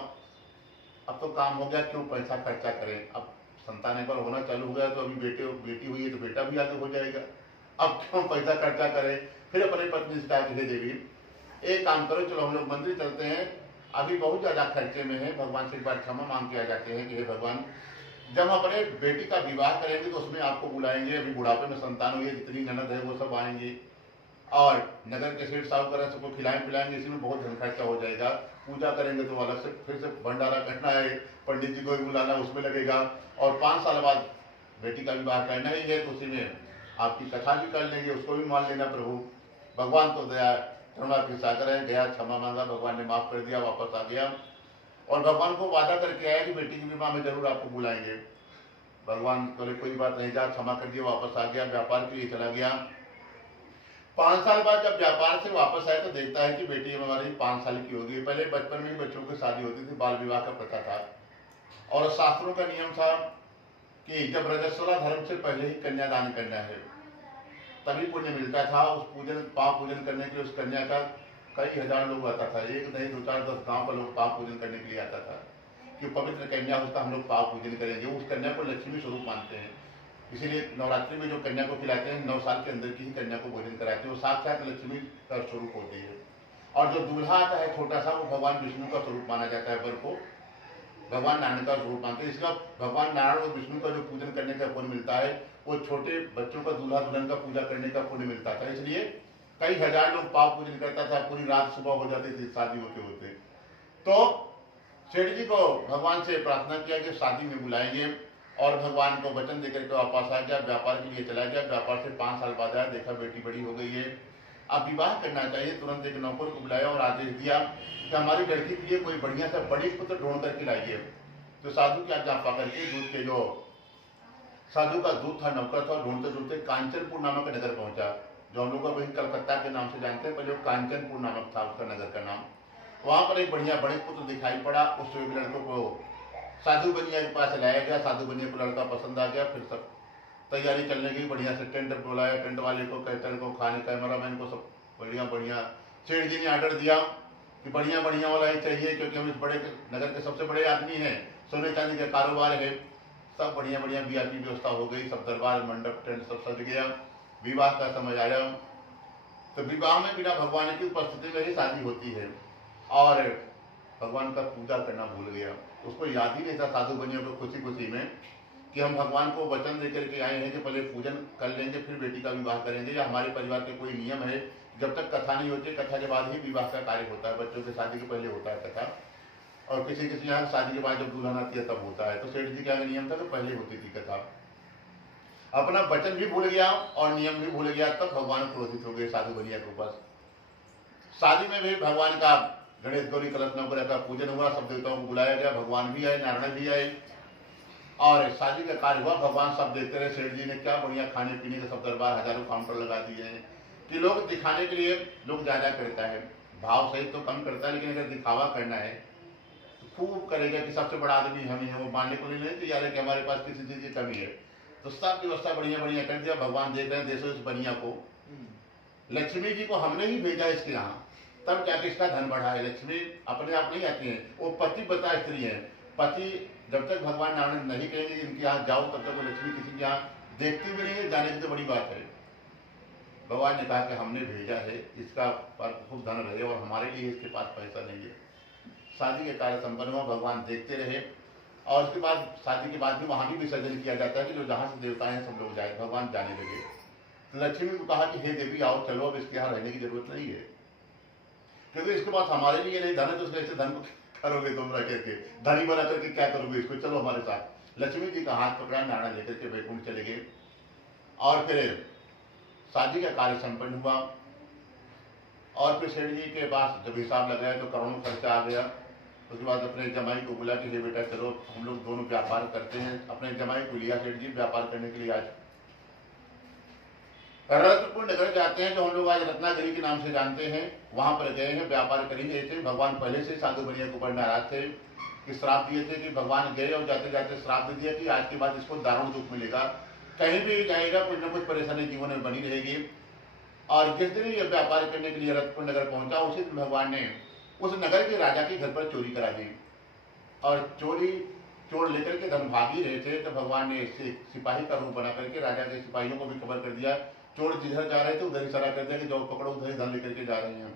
अब तो काम हो गया, क्यों पैसा खर्चा करें, अब संतान एक बार होना चालू हो गया तो अभी बेटी हुई है तो बेटा भी आगे हो जाएगा, अब क्यों पैसा खर्चा करें। फिर अपनी पत्नी से कहा कि हे देवी एक काम करो, चलो हम लोग मंदिर चलते हैं, अभी बहुत ज्यादा खर्चे में है। भगवान से एक बार क्षमा मांग के आ जाते हैं कि हे भगवान, जब हम अपने बेटी का विवाह करेंगे तो उसमें आपको बुलाएंगे, अभी बुढ़ापे में संतान हुई है, जितनी ननद है वो सब आएंगे और नगर के सेठ साहूकार सबको खिलाएं पिलाएंगे, इसी में बहुत धन खर्चा हो जाएगा। पूजा करेंगे तो अलग से फिर से भंडारा करना है, पंडित जी को भी बुलाना, उसमें लगेगा। और 5 साल बाद बेटी का विवाह करना ही है तो उसी में आपकी कथा भी कर लेंगे, उसको भी मान लेना। प्रभु भगवान तो दया करुणा के सागर है, गया क्षमा मांगा, भगवान ने माफ कर दिया, वापस आ गया और भगवान को वादा करके आया कि बेटी की विवाह में जरूर आपको बुलाएंगे। भगवान बोले कोई बात नहीं, जा क्षमा कर दिया, वापस आ गया, व्यापार के लिए चला गया। 5 साल बाद जब व्यापार से वापस आए तो देखता है कि बेटी हमारी 5 साल की हो गई। पहले बचपन में ही बच्चों की शादी होती थी, बाल विवाह का प्रथा था और शास्त्रों का नियम था कि जब रजस्वला धर्म से पहले ही कन्यादान करना है तभी पुण्य मिलता था। उस पूजन पाप पूजन करने के लिए उस कन्या का कई हजार लोग आता था, एक नहीं 2 4 10 गांव का लोग पाप पूजन करने के लिए आता था कि पवित्र कन्या उसका हम लोग पाप पूजन करेंगे। उस कन्या को लक्ष्मी स्वरूप मानते हैं, इसीलिए नवरात्रि में जो कन्या को खिलाते हैं 9 साल के अंदर की ही कन्या को भोजन कराते हैं, वो साक्षात लक्ष्मी का स्वरूप होती है। और जो दूल्हा आता है छोटा सा, वो भगवान विष्णु का स्वरूप माना जाता है, वर को भगवान नारायण का स्वरूप मानते हैं। इसका भगवान नारायण और विष्णु का जो पूजन करने का पुण्य मिलता है वो छोटे बच्चों का दूल्हा दुल्हन का पूजा करने का पुण्य मिलता था। इसलिए कई हजार लोग पाप पूजन करता था, पूरी रात सुबह हो जाती थी शादी होते होते। तो सेठ जी को भगवान से प्रार्थना किया कि शादी में बुलाएंगे और भगवान को वचन देकर के वापस आ गया, व्यापार के लिए चला गया। व्यापार से 5 साल बाद आया, देखा बेटी बड़ी हो गई है, अब विवाह करना चाहिए। तुरंत एक नौकर को बुलाया और आदेश दिया कि हमारी लड़की के लिए कोई बढ़िया सा बड़ी पुत्र ढूंढ करके लाइए। तो साधु की आज्ञा पा करके दूध के जो साधु का दूध था, नौकर था, ढूंढते ढूंढते कांचनपुर नामक नगर पहुंचा, जो हम लोग वही कलकत्ता के नाम से जानते हैं, पहले कांचनपुर नामक था उसका नगर का नाम। वहां पर एक बढ़िया बड़े पुत्र दिखाई पड़ा। उस लड़कों को साधु बनिया के पास लाया गया, साधु बनिया को लड़का पसंद आ गया। फिर सब तैयारी करने की, बढ़िया से टेंट बुलाया, टेंट वाले को, कैटर को, खाने कैमरामैन को, सब बढ़िया बढ़िया। सेठ जी ने ऑर्डर दिया कि बढ़िया बढ़िया वाला ही चाहिए क्योंकि हम इस बड़े नगर के सबसे बड़े आदमी हैं, सोने चांदी का कारोबार है। सब बढ़िया बढ़िया वीआईपी व्यवस्था हो गई, सब दरबार मंडप टेंट सब सज गया। विवाह का समय आया तो विवाह में बिना भगवान की उपस्थिति में ही शादी होती है और भगवान का पूजा करना भूल गया। उसको याद ही नहीं था साधु बनियों को खुशी खुशी में कि हम भगवान को वचन देकर के आए हैं कि पहले पूजन कर लेंगे फिर बेटी का विवाह करेंगे, या हमारे परिवार के कोई नियम है जब तक कथा नहीं होती, कथा के बाद ही विवाह का कार्य होता है। बच्चों के शादी के पहले होता है कथा, और किसी किसी यहाँ शादी के बाद जब दुल्हन आती है तब होता है। तो सेठ जी का नियम था तो पहले होती थी कथा। अपना वचन भी भूल गया और नियम भी भूल गया, तब भगवान क्रोधित हो गए साधु बनिया के ऊपर। शादी में भी भगवान का गणेश गौरी कलश नवग्रह का पूजन हुआ, सब देवताओं को बुलाया गया, भगवान भी आए, नारायण भी आए और शादी का कार्य हुआ। भगवान सब देते रहे। सेठ जी ने क्या बढ़िया खाने पीने के सब दरबार, हजारों काउंटर लगा दिए हैं कि लोग दिखाने के लिए लोग ज्यादा करता है, भाव सही तो कम करता है, लेकिन अगर दिखावा करना है तो खूब करेगा कि सबसे बड़ा आदमी हम ही है। वो मानने को नहीं तैयार है कि हमारे पास किसी चीज की कमी है। तो सब व्यवस्था बढ़िया बढ़िया कर दिया। भगवान देख रहे हैं देशों इस बनिया को, लक्ष्मी जी को हमने ही भेजा इसके यहाँ, तब जाके इसका धन बढ़ा है। लक्ष्मी अपने आप नहीं आती है, वो पति बता स्त्री है। पति जब तक भगवान नारायण नहीं कहेंगे इनके यहाँ जाओ, तब तक वो लक्ष्मी किसी के यहाँ देखती भी नहीं है। जाने की तो बड़ी बात है। भगवान ने कहा कि हमने भेजा है, इसका पर खूब धन रहे और हमारे लिए इसके पास पैसा नहीं है। शादी के कार्य संपन्न हुआ, भगवान देखते रहे और उसके बाद शादी के बाद में वहां भी विसर्जन किया जाता है कि जो जहां से देवता हैं सब लोग जाए। भगवान जाने लगे तो लक्ष्मी को कहा कि हे देवी आओ चलो, अब इसके यहाँ रहने की जरूरत नहीं है, क्योंकि इसके पास हमारे लिए नहीं धन है, तो इसके धन को करोगे तुम रह करके, धनी बना करके क्या करोगे इसको, चलो हमारे साथ। लक्ष्मी जी का हाथ पकड़ा, नारायण लेकर के वैकुंठ चले गए और फिर शादी का कार्य संपन्न हुआ। और फिर सेठ जी के पास जब हिसाब लगाया तो करोड़ों खर्चा आ गया। उसके बाद अपने जमाई को बोला कि हे बेटा चलो हम लोग दोनों व्यापार करते हैं। अपने जमाई को लिया सेठ जी व्यापार करने के लिए। आज रत्नपुर नगर जाते हैं, जो हम लोग आज रत्नागिरी के नाम से जानते हैं, वहां पर गए हैं, व्यापार करेंगे थे। भगवान पहले से साधु बनिया के ऊपर नाराज थे कि श्राप दिए थे कि भगवान गए और जाते जाते श्राप दे दिया कि आज के बाद इसको दारुण दुख मिलेगा, कहीं भी जाएगा कुछ न कुछ परेशानी जीवन में बनी रहेगी। और जिस दिन ये व्यापार करने के लिए रत्नपुर नगर पहुंचा, उसी दिन भगवान ने उस नगर के राजा के घर पर चोरी करा दी और चोर लेकर के धन भाग ही रहे थे। तो भगवान ने सिपाही का रूप बना करके राजा के सिपाहियों को भी खबर कर दिया, चोर जिधर जा रहे थे उधर इशारा कर दिया कि जाओ पकड़ो, उधर ही धन लेकर के जा रहे हैं।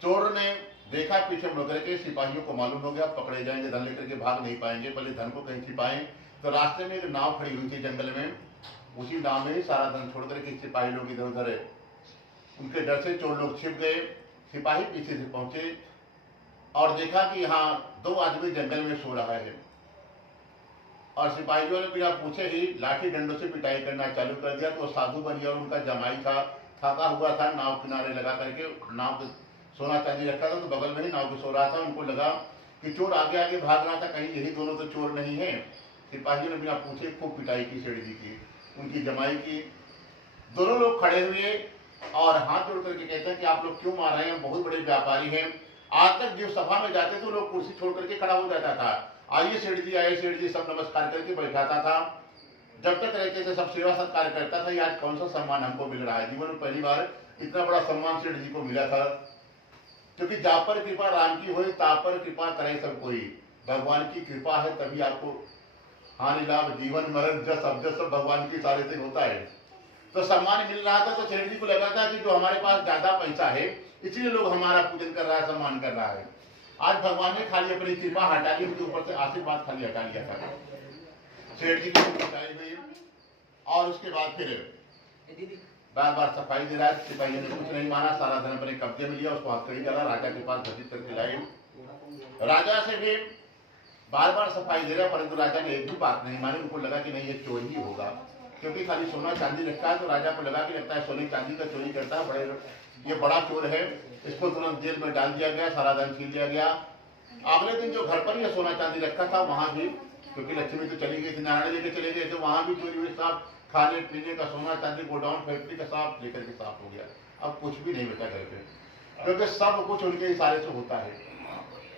चोर ने देखा, पीछे मुड़ करके सिपाहियों को मालूम हो गया पकड़े जाएंगे, धन लेकर के भाग नहीं पाएंगे, पहले धन को कहीं छिपाएं। तो रास्ते में एक नाव खड़ी हुई थी जंगल में, उसी नाव में ही सारा धन छोड़ करके सिपाही लोग इधर उधर है। उनके डर से चोर लोग छिप गए। सिपाही पीछे से पहुंचे और देखा कि यहाँ दो आदमी जंगल में सो रहा है और सिपाहियों ने बिना पूछे ही लाठी डंडों से पिटाई करना चालू कर दिया। तो साधु बनिया और उनका जमाई था, थका हुआ था, नाव किनारे लगा करके, नाव पे सोना चांदी रखा था तो बगल में ही नाव पे सो रहा था। उनको लगा कि चोर आगे आगे भाग रहा था, कहीं यही दोनों तो चोर नहीं है। सिपाहियों ने बिना पूछे खूब पिटाई की सेठ जी की, उनकी जमाई की। दोनों लोग खड़े हुए और हाथ जोड़ करके कहते हैं कि आप लोग क्यों मार रहे हैं, बहुत बड़े व्यापारी हैं। आज तक जो सभा में जाते थे लोग कुर्सी छोड़ करके खड़ा हो जाता था, आइए सेठ जी आए, सेठ जी सब नमस्कार करके बैठाता था। जब तक रहते थे सब सेवा सत्कार करता था। आज कौन सा सम्मान हमको मिल रहा है, जीवन में पहली बार इतना बड़ा सम्मान सेठ जी को मिला था। क्योंकि जा पर कृपा राम की होई, ता पर कृपा करे सब कोई। भगवान की कृपा है तभी आपको हानि लाभ जीवन मरण जस अवजस सब भगवान की सारे से होता है। तो सम्मान मिल रहा था, तो सेठ जी को लगा था कि जो हमारे पास ज्यादा पैसा है इसलिए लोग हमारा पूजन कर रहा है, सम्मान कर रहा है। आज भगवान ने खाली अपनी कृपा हटा ली, उनके ऊपर से आशीर्वाद खाली हटा लिया था। सेठ जी को पिटाई हुई और उसके बाद फिर बार बार सफाई दे रहा है। सिपाहियों ने कुछ नहीं माना, सारा धन अपने कब्जे में लिया, उसको हथकड़ी डाला, राजा के पास घटित करके लाए। राजा से भी बार बार सफाई दे रहा, परंतु राजा ने एक भी बात नहीं मानी। उनको लगा कि नहीं ये चोर ही होगा, क्योंकि खाली सोना चांदी रखा है। तो राजा को लगा कि लगता है सोने चांदी का चोरी करता है, ये बड़ा चोर है। इसको तुरंत जेल में डाल दिया गया, सारा धन छीन लिया गया। अगले दिन जो घर पर ही सोना चांदी रखा था वहां भी, क्योंकि लक्ष्मी तो चली गई थी, नारायण लेके चले गए, तो वहां भी चोरी हुई। साफ खाने पीने का सोना चांदी गोडाउन फैक्ट्री का साफ लेकर के साफ हो गया। अब कुछ भी नहीं बचा घर पे, क्योंकि सब कुछ उनके इशारे से होता है।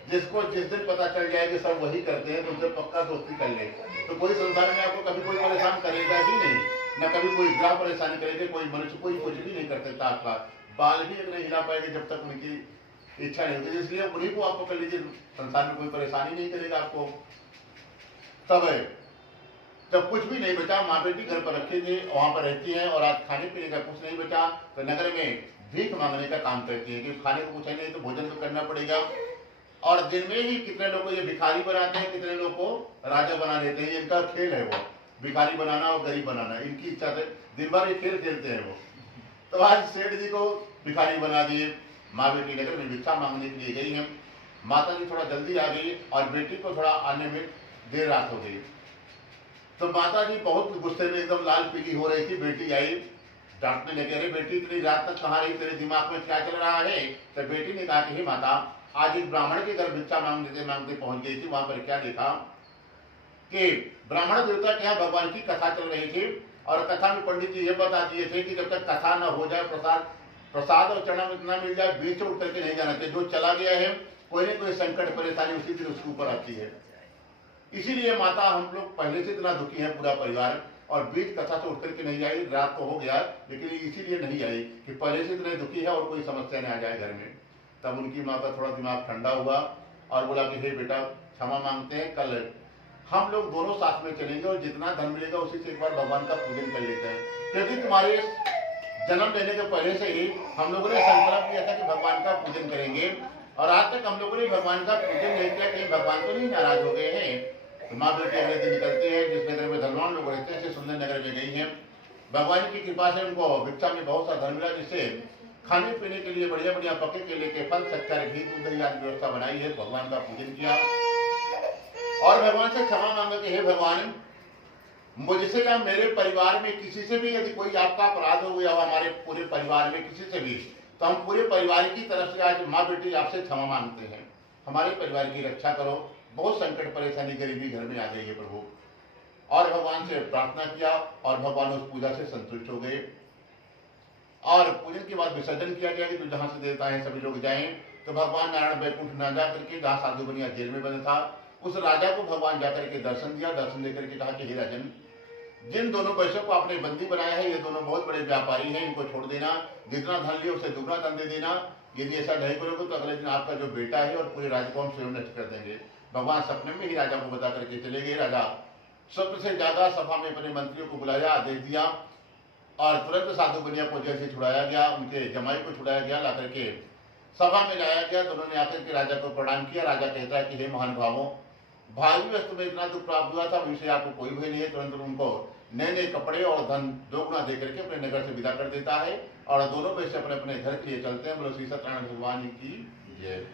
जिसको जिस दिन पता चल जाए कि सब वही करते हैं तो उनसे पक्का दोस्ती कर ले, तो कोई संसार में आपको कभी कोई परेशान करेगा ही नहीं, न कभी कोई ग्रह परेशानी करेगा। कोई मनुष्य कोई कुछ भी नहीं कर सकता, आपका बाल भी नहीं हिला पाएंगे जब तक उनकी इच्छा नहीं होगी। इसलिए उन्हीं को आप पकड़ लीजिए, संसार में कोई परेशानी नहीं करेगा आपको। तब जब कुछ भी नहीं बचा, माँ बेटी घर पर रखे थे, वहां पर रहती है और आज खाने पीने का कुछ नहीं बचा, तो नगर में भीख मांगने का काम करती है कि खाने को कुछ है नहीं तो भोजन तो करना पड़ेगा। और दिन में ही कितने लोग को ये भिखारी बनाते हैं, कितने लोग को राजा बना देते हैं। इनका खेल है वो, भिखारी बनाना और गरीब बनाना, इनकी इच्छा से दिन भर ये खेल खेलते हैं वो। तो आज सेठ जी को भिखारी बना दिए। माँ बेटी नगर में भिक्षा मांगने के लिए गई है। माता जी थोड़ा जल्दी आ गई और बेटी को थोड़ा आने में देर रात हो गई। तो माता जी बहुत गुस्से में एकदम लाल पीली हो रही थी। बेटी आई डांटने लगे, अरे बेटी इतनी रात तक कहाँ रही, तेरे दिमाग में क्या चल रहा है? तो बेटी ने कहा कि हे माता, आज एक ब्राह्मण के घर भिक्षा मांगते मांगते पहुंच गई थी। वहां पर क्या देखा कि ब्राह्मण देवता के यहाँ भगवान की कथा चल रही थी, और कथा में पंडित जी ये बता दिए थे कि जब तक कथा न हो जाए, प्रसाद और चरण इतना मिल जाए, बीच में उतर के नहीं जाना चाहिए। जो चला गया है, कोई न कोई संकट परेशानी उसी दिन उसके ऊपर आती है। इसीलिए माता, हम लोग पहले से इतना दुखी है पूरा परिवार, और बीच कथा से उठ करके नहीं आई। रात तो हो गया, लेकिन इसीलिए नहीं आई कि पहले से इतने दुखी है और कोई समस्या नहीं आ जाए घर में। तब उनकी माँ का थोड़ा दिमाग ठंडा हुआ और बोला कि हे बेटा, क्षमा मांगते हैं, कल हम लोग दोनों साथ में चलेंगे और जितना धन मिलेगा उसी से एक बार भगवान का पूजन कर लेते हैं। क्योंकि तुम्हारे जन्म लेने के पहले से ही हम लोगों ने संकल्प किया था कि भगवान का पूजन करेंगे, और आज तक हम लोगों ने भगवान का पूजन नहीं किया। कहीं भगवान तो नहीं नाराज हो गए हैं? तो माँ बेटी अगले दिन निकलती है, जिस नगर में धनवान लोग रहते हैं, ऐसे सुंदर नगर में गई है। भगवान की कृपा से उनको भिक्षा में बहुत सा धन मिला, जिससे खाने पीने के लिए बढ़िया बढ़िया पके केले के फल, शक्कर, घी, दूध, दही आदि व्यवस्था बनाई है। भगवान का पूजन किया और भगवान से क्षमा मांगा कि हे भगवान, मुझसे या मेरे परिवार में किसी से भी यदि कोई आपका अपराध हो गया हो, हमारे पूरे परिवार में किसी से भी, तो हम पूरे परिवार की तरफ से आज माँ बेटी आपसे क्षमा मांगते हैं। हमारे परिवार की रक्षा करो, बहुत संकट परेशानी गरीबी घर में आ गई है प्रभु। और भगवान से प्रार्थना किया और भगवान उस पूजा से संतुष्ट हो गए। और पूजन के बाद विसर्जन किया गया कि जहां से देवता है सभी लोग जाएं। तो भगवान नारायण बैकुंठ न जा करके, जहाँ साधु बनिया जेल में बंद था, उस राजा को भगवान जाकर के दर्शन दिया। दर्शन देकर के कहा कि हे राजन, जिन दोनों वैश्यों को आपने बंदी बनाया है, ये दोनों बहुत बड़े व्यापारी हैं, इनको छोड़ देना, जितना धन लिया उससे दुगना धन दे देना। यदि ऐसा नहीं करोगे तो अगले दिन आपका जो बेटा है और पूरे राज्य को हम स्वयं नष्ट कर देंगे। भगवान सपने में ही राजा को बता करके चले गए। राजा स्वप्न से जागा, सभा में अपने मंत्रियों को बुलाया, आदेश दिया, और तुरंत साधु बनिया को जेल से छुड़ाया गया, उनके जमाई को छुड़ाया गया, ला करके सभा में लाया गया। दोनों ने आकर के राजा को प्रणाम किया। राजा कहता है कि हे महानुभावों, भाई वस्तु में इतना दुख प्राप्त हुआ था, विषय आपको कोई भय नहीं है। तुरंत उनको नए नए कपड़े और धन दोगुना देकर के अपने नगर से विदा कर देता है, और दोनों वैसे अपने अपने घर के लिए चलते हैं। बोलो श्री सत्यनारायण भगवान की जय।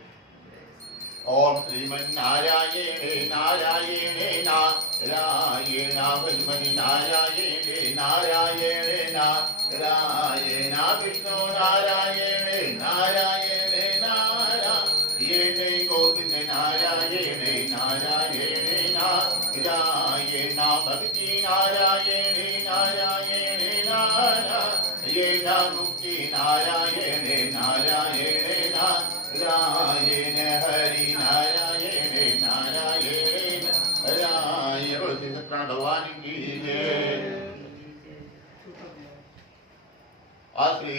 ओम श्रीमन्नारायण नारायण नारायण भजमनि नारायण नारायण नारायण विष्णु नारायण नारायण नारायण गोविंद नारायण नारायण नारायण भक्ति नारायण नारायण नारायण मुक्ति नारायण नारायण नारायण हरि नारायण नारायण नारायण। बोलो श्री सत्यनारायण भगवान की जय। असली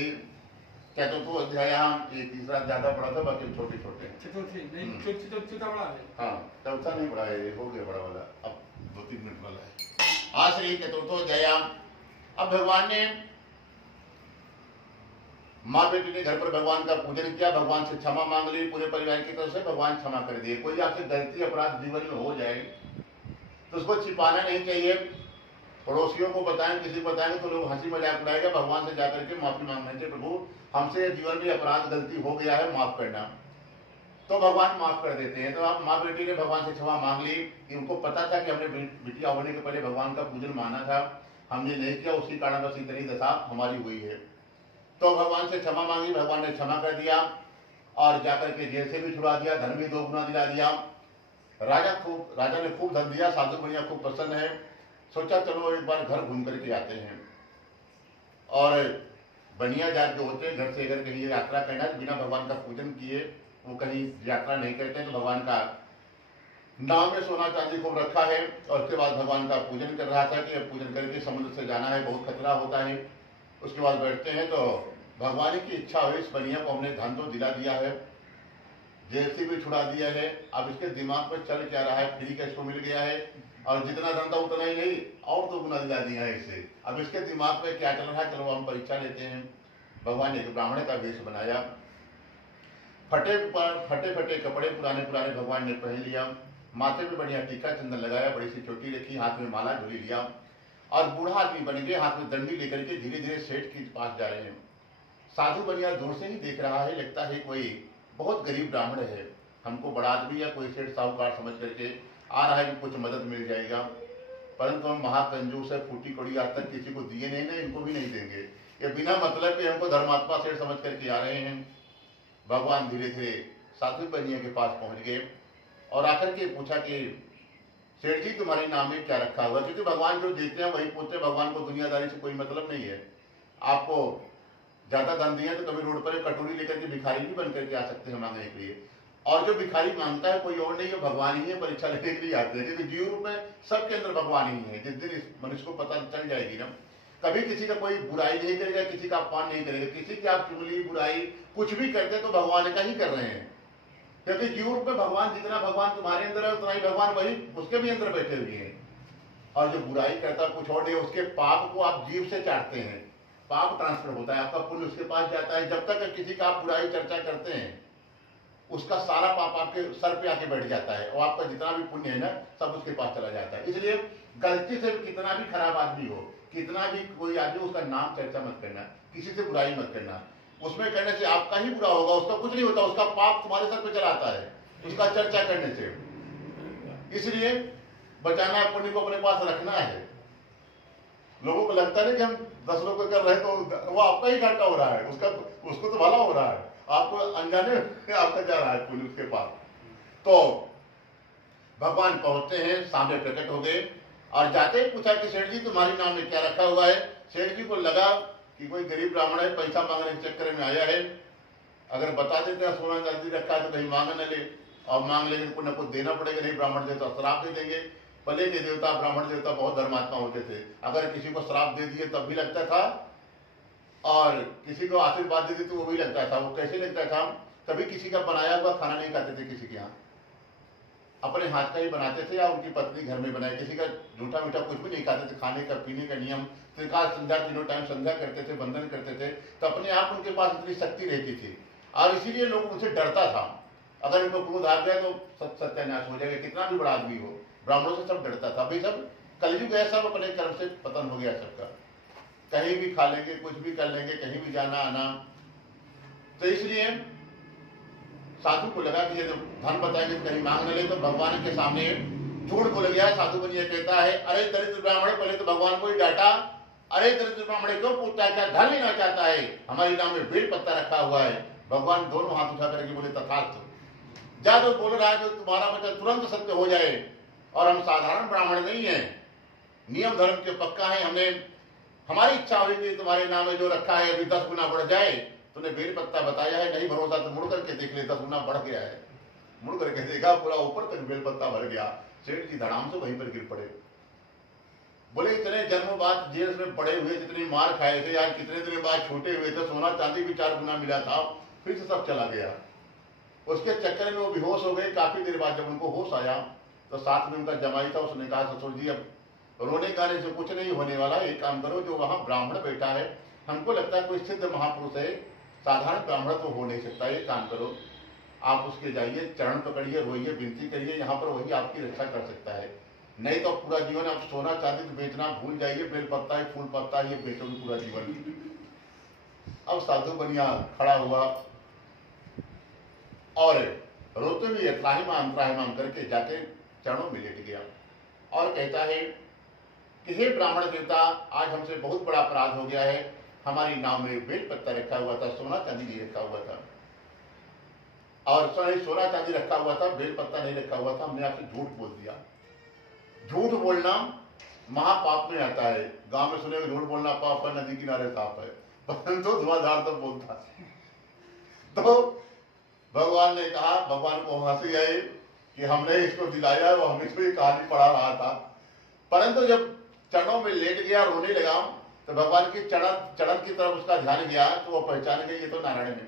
चतुर्थो अध्याय, ये तीसरा ज्यादा पढ़ा था, बाकी छोटे छोटे। चौथा बड़ा है। हाँ, चौथा नहीं पढ़ा है, हो गया बड़ा वाला, अब 2-3 मिनट वाला है। आश्री चतुर्थो अध्याय। अब भगवान ने, माँ बेटी ने घर पर भगवान का पूजन किया, भगवान से क्षमा मांग ली, पूरे परिवार की तरफ से भगवान क्षमा कर दिए। कोई आपसे गलती अपराध जीवन में हो जाए तो उसको छिपाना नहीं चाहिए। पड़ोसियों को बताएं, किसी को बताएंगे तो लोग हंसी मजाक उड़ाएगा। भगवान से जाकर के माफी मांगना चाहिए, प्रभु हमसे जीवन में अपराध गलती हो गया है, माफ करना। तो भगवान माफ कर देते हैं। तो आप माँ बेटी ने भगवान से क्षमा मांग ली कि उनको पता था कि हमने बिटिया होने के पहले भगवान का पूजन माना था, हमने नहीं किया, उसी कारण बस इतनी दशा हमारी हुई है। तो भगवान से क्षमा मांगी, भगवान ने क्षमा कर दिया और जाकर के जेल से भी छुड़ा दिया, धन भी 2 गुना दिला दिया। राजा ने खूब धन दिया, साधु बनिया खूब प्रसन्न है। सोचा चलो एक बार घर घूम करके आते हैं। और बनिया जात जो होते हैं, घर से अगर कहीं यात्रा करना है बिना भगवान का पूजन किए वो कहीं यात्रा नहीं करते। तो भगवान का नाम में सोना चांदी खूब रखा है, और उसके बाद भगवान का पूजन कर रहा था कि पूजन करके समुद्र से जाना है, बहुत खतरा होता है। उसके बाद बैठते हैं तो भगवान की इच्छा हुई, इस बनिया को हमने धन तो दिला दिया है, जेल से भी छुड़ा दिया है, अब इसके दिमाग में चल क्या रहा है, फ्री का इसको मिल गया है, और जितना धन था उतना ही नहीं और 2 गुना दिला दिया है इससे। अब इसके दिमाग में क्या चल रहा है, चलो हम परीक्षा लेते हैं। भगवान ने एक ब्राह्मण का वेश बनाया, फटे फटे कपड़े पुराने भगवान ने पहन लिया, माथे में बढ़िया टीका चंदन लगाया, बड़ी सी चोटी रखी, हाथ में माला झोली लिया, और बूढ़ा आदमी बन गए, हाथ में दंडी लेकर के धीरे धीरे सेठ के पास जा रहे हैं। साधु बनिया दूर से ही देख रहा है, लगता है कोई बहुत गरीब ब्राह्मण है, हमको बड़ा आदमी या कोई सेठ साहूकार समझ करके आ रहा है कि कुछ मदद मिल जाएगा। परंतु हम महाकंजूस है, फूटी कड़ी आज तक किसी को दिए नहीं ना, इनको भी नहीं देंगे। ये बिना मतलब के हमको धर्मात्मा सेठ समझ करके आ रहे हैं। भगवान धीरे धीरे साधु बनिया के पास पहुंच गए और आकर के पूछा कि सेठ जी तुम्हारे नाम में क्या रखा हुआ, क्योंकि भगवान जो देते हैं वही पूछते हैं, भगवान को दुनियादारी से कोई मतलब नहीं है। आपको ज्यादा धन दिया तो कभी रोड पर एक कटोरी लेकर के भिखारी भी बन करके आ सकते हैं मांगने के लिए, और जो भिखारी मांगता है कोई और नहीं है, भगवान ही है, परीक्षा लेने के लिए आते हैं, क्योंकि जीव रूप में सबके अंदर भगवान ही है। जिस दिन इस मनुष्य को पता चल जाएगी ना, कभी किसी का कोई बुराई नहीं करेगा, किसी का अपमान नहीं करेगा, किसी की आप चुगली बुराई कुछ भी करते तो भगवान का ही कर रहे हैं, क्योंकि जीव रूप में भगवान, जितना भगवान तुम्हारे अंदर है उतना ही भगवान वही उसके भी अंदर बैठे हुए हैं। और जो बुराई करता कुछ और नहीं, उसके पाप को आप जीव से चाटते हैं, पाप ट्रांसफर होता है, आपका पुण्य उसके पास जाता है। जब तक किसी का आप बुराई चर्चा करते हैं उसका सारा पाप आपके सर पे आके बैठ जाता है, और आपका जितना भी पुण्य है ना सब उसके पास चला जाता है। इसलिए गलती से कितना भी खराब आदमी हो, कितना भी कोई आदमी, उसका नाम चर्चा मत करना, किसी से बुराई मत करना। उसमें करने से आपका ही बुरा होगा, उसका कुछ नहीं होता, उसका पाप तुम्हारे सर पे चला आता है उसका चर्चा करने से। इसलिए बचाना है, पुण्य को अपने पास रखना है। लोगों को लगता है कि हम 10 लोग को कर रहे हैं तो वो आपका ही घाटा हो रहा है, उसको तो भला हो रहा है, आपको अनजाने आपका जा रहा है पुण्य उसके पास। तो भगवान पहुंचते हैं, सामने प्रकट हो गए और जाते ही पूछा कि सेठ जी तुम्हारे नाम में क्या रखा हुआ है। सेठ जी को लगा कि कोई गरीब ब्राह्मण है, पैसा मांगने के चक्कर में आया है, अगर बता देते हैं सोना चांदी रखा है तो कहीं मांग न ले, और मांग लेंगे तो कुछ न कुछ देना पड़ेगा, नहीं ब्राह्मण देवता श्राप दे देंगे। पहले के देवता ब्राह्मण देवता बहुत धर्मात्मा होते थे, अगर किसी को श्राप दे दिए तब भी लगता था, और किसी को आशीर्वाद दे दी तो वो भी लगता था। वो कैसे लगता था, कभी किसी का बनाया हुआ खाना नहीं खाते थे, किसी के यहाँ अपने हाथ का ही बनाते थे, या उनकी पत्नी घर में बनाए, किसी का झूठा मीठा कुछ भी नहीं खाते थे। खाने का पीने का नियम, त्रिकाल संध्या, तीनों टाइम संध्या करते थे, बंधन करते थे, तो अपने आप उनके पास इतनी शक्ति रहती थी, और इसीलिए लोग उनसे डरता था। अगर इनको क्रोध आ गया तो सब सत्यानाश हो जाएगा, कितना भी बड़ा आदमी हो, ब्राह्मणों से सब डरता था। अभी सब कलयुग है, सब अपने कर्म से पतन हो गया सबका, कहीं भी खा लेंगे, कुछ भी कर लेंगे, कहीं भी जाना आना। तो इसलिए साधु को लगा कि ये तो धन बताएंगे तो कहीं मांग न ले, तो भगवान के सामने झूठ बोल गया। साधु बन ये कहता है, अरे दरिद्र ब्राह्मण, पहले तो भगवान को ही डांटा, अरे दरिद्र ब्राह्मण क्यों पूछता है, क्या धन लेना चाहता है, हमारे नाम में बेल पत्ता रखा हुआ है। भगवान दोनों हाथ उठा करके बोले तथास्तु, जा जो बोल रहा है जो तुम्हारा मतलब तुरंत सत्य हो जाए, और हम साधारण ब्राह्मण नहीं है, नियम धर्म के पक्का है, हमने हमारी इच्छा हुई कि तुम्हारे नाम में जो रखा है अभी 10 गुना बढ़ जाए। तूने बेल पत्ता बताया है, नहीं भरोसा तो मुड़ करके देख ले, 10 गुना बढ़ गया है। मुड़ करके देखा, पूरा ऊपर तक बेल पत्ता भर गया। सेठ जी धड़ाम से वहीं पर गिर पड़े, बोले इतने जन्म बाद जेल में पड़े हुए, जितनी मार खाए थे यार, कितने दिन बाद छूटे हुए थे, सोना चांदी भी 4 गुना मिला था, फिर से सब चला गया। उसके चक्कर में वो बेहोश हो गए। काफी देर बाद जब उनको होश आया तो साथ में उनका जमाई था, उसने कहा ससुर जी अब रोने गाने से कुछ नहीं होने वाला, एक काम करो, जो वहां ब्राह्मण बैठा है हमको लगता है कोई सिद्ध महापुरुष है, साधारण ब्राह्मण तो हो नहीं सकता, एक काम करो आप उसके जाइए, चरण पकड़िए, रोइए, विनती करिए, यहाँ पर वही आपकी रक्षा कर सकता है। नहीं तो पूरा जीवन आप सोना चांदी तो बेचना भूल जाइए, बेल पत्ता है, फूल पत्ता ये बेचोगे पूरा जीवन। अब साधु बनिया खड़ा हुआ और रोते हुए त्राहिमाम करके जाके चरणों में लेट गया और कहता है कि हे ब्राह्मण देवता, आज हमसे बहुत बड़ा अपराध हो गया है, हमारी नाव में बेल पत्ता रखा हुआ था, सोना चांदी नहीं रखा हुआ था, और सोना चांदी रखा हुआ था, बेल पत्ता नहीं रखा हुआ था, हमने आपसे झूठ बोल दिया। झूठ बोलना महापाप में आता है। गांव में सुने झूठ बोलना पाप है, नदी किनारे साफ है, परंतु धुआंधार तो बोलता है। तो भगवान ने कहा, भगवान को हंसी आई कि हमने इसको दिलाया, वो हम इसको ये कहानी पढ़ा रहा था, परंतु जब चरणों में लेट गया, रोने लगा, तो भगवान की चरण की तरफ उसका ध्यान गया, तो वो पहचान गई ये तो नारायण है।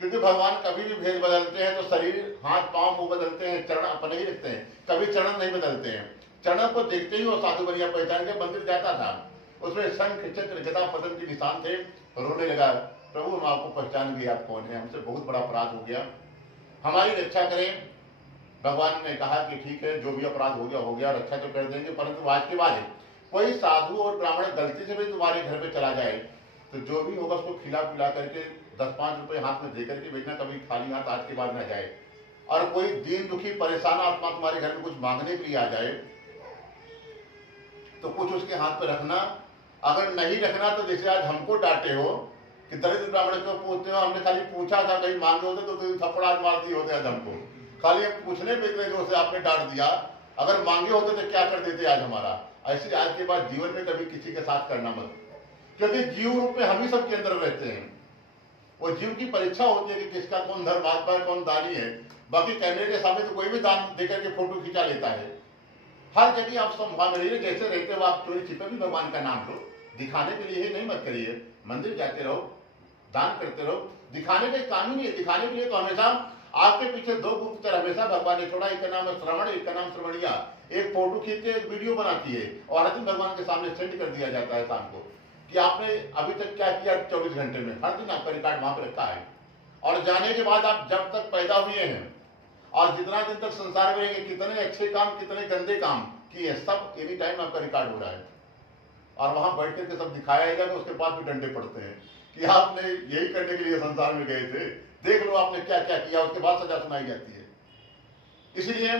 क्योंकि भगवान कभी भी भेद बदलते हैं तो शरीर, हाथ पांव मुंह बदलते हैं, चरण अपने ही रखते हैं, कभी चरण नहीं बदलते हैं। चरण को देखते ही वो साधु बनिया पहचान के मंदिर जाता था, उसमें शंख चक्र गदा पद्म के निशान थे, रोने लगा, प्रभु हम आपको पहचान गए, आप कौन है, हमसे बहुत बड़ा अपराध हो गया, हमारी रक्षा करें। भगवान ने कहा कि ठीक है, जो भी अपराध हो गया रक्षा तो कर देंगे, परंतु आज के बाद कोई साधु और ब्राह्मण गलती से भी तुम्हारे घर पे चला जाए तो जो भी होगा उसको खिला पिला करके 10-5 रुपए हाथ में दे करके भेजना, कभी खाली हाथ आज के बाद न जाए। और कोई दीन दुखी परेशान आत्मा तुम्हारे घर में कुछ मांगने के लिए आ जाए तो कुछ उसके हाथ पे रखना। अगर नहीं रखना तो जैसे आज हमको डांटे हो कि दरिद्र ब्राह्मण क्यों पूछते हो, हमने खाली पूछा था कहीं मांगे होते तो थप्पड़ आज मार दिए होते आज हमको, खाली हम पूछने पे इतने जोर से आपने डांट दिया। अगर मांगे होते तो क्या कर देते आज हमारा। ऐसे आज के बाद जीवन में कभी किसी के साथ करना मत, क्योंकि जीव रूप में हम ही सब के अंदर रहते हैं। वो जीव की परीक्षा होती है कि किसका कौन धर्मात्मा है, कौन दानी है। बाकी कैमरे के सामने तो कोई भी दान देकर के फोटो खिंचा लेता है। हर जगह आप संभाल रहिए, जैसे रहते हो आप चोरी छिपे भी भगवान का नाम लो, दिखाने के लिए ही नहीं मत करिए। मंदिर जाते रहो, दान करते रहो, दिखाने का कानून ही है। दिखाने के लिए तो हमेशा आपके पीछे दो गुप्तचर हमेशा भगवान ने छोड़ा, एक का नाम है श्रवण, एक का नाम श्रवणिया। एक फोटो खींच के एक वीडियो बनाती है और हर दिन भगवान के सामने सेंड कर दिया जाता है शाम को कि आपने अभी तक क्या किया 24 घंटे में। हर दिन आपका रिकॉर्ड वहां पर रखा है। और जाने के बाद आप जब तक पैदा हुए हैं और जितना दिन तक संसार में रहेंगे, कितने अच्छे काम कितने गंदे काम किए, सब एनी टाइम आपका रिकॉर्ड हो रहा है। और वहां बैठ करके सब दिखाया जाएगा, उसके बाद भी डंडे पड़ते हैं कि आपने यही करने के लिए संसार में गए थे, देख लो आपने क्या क्या किया, उसके बाद सजा सुनाई जाती है। इसलिए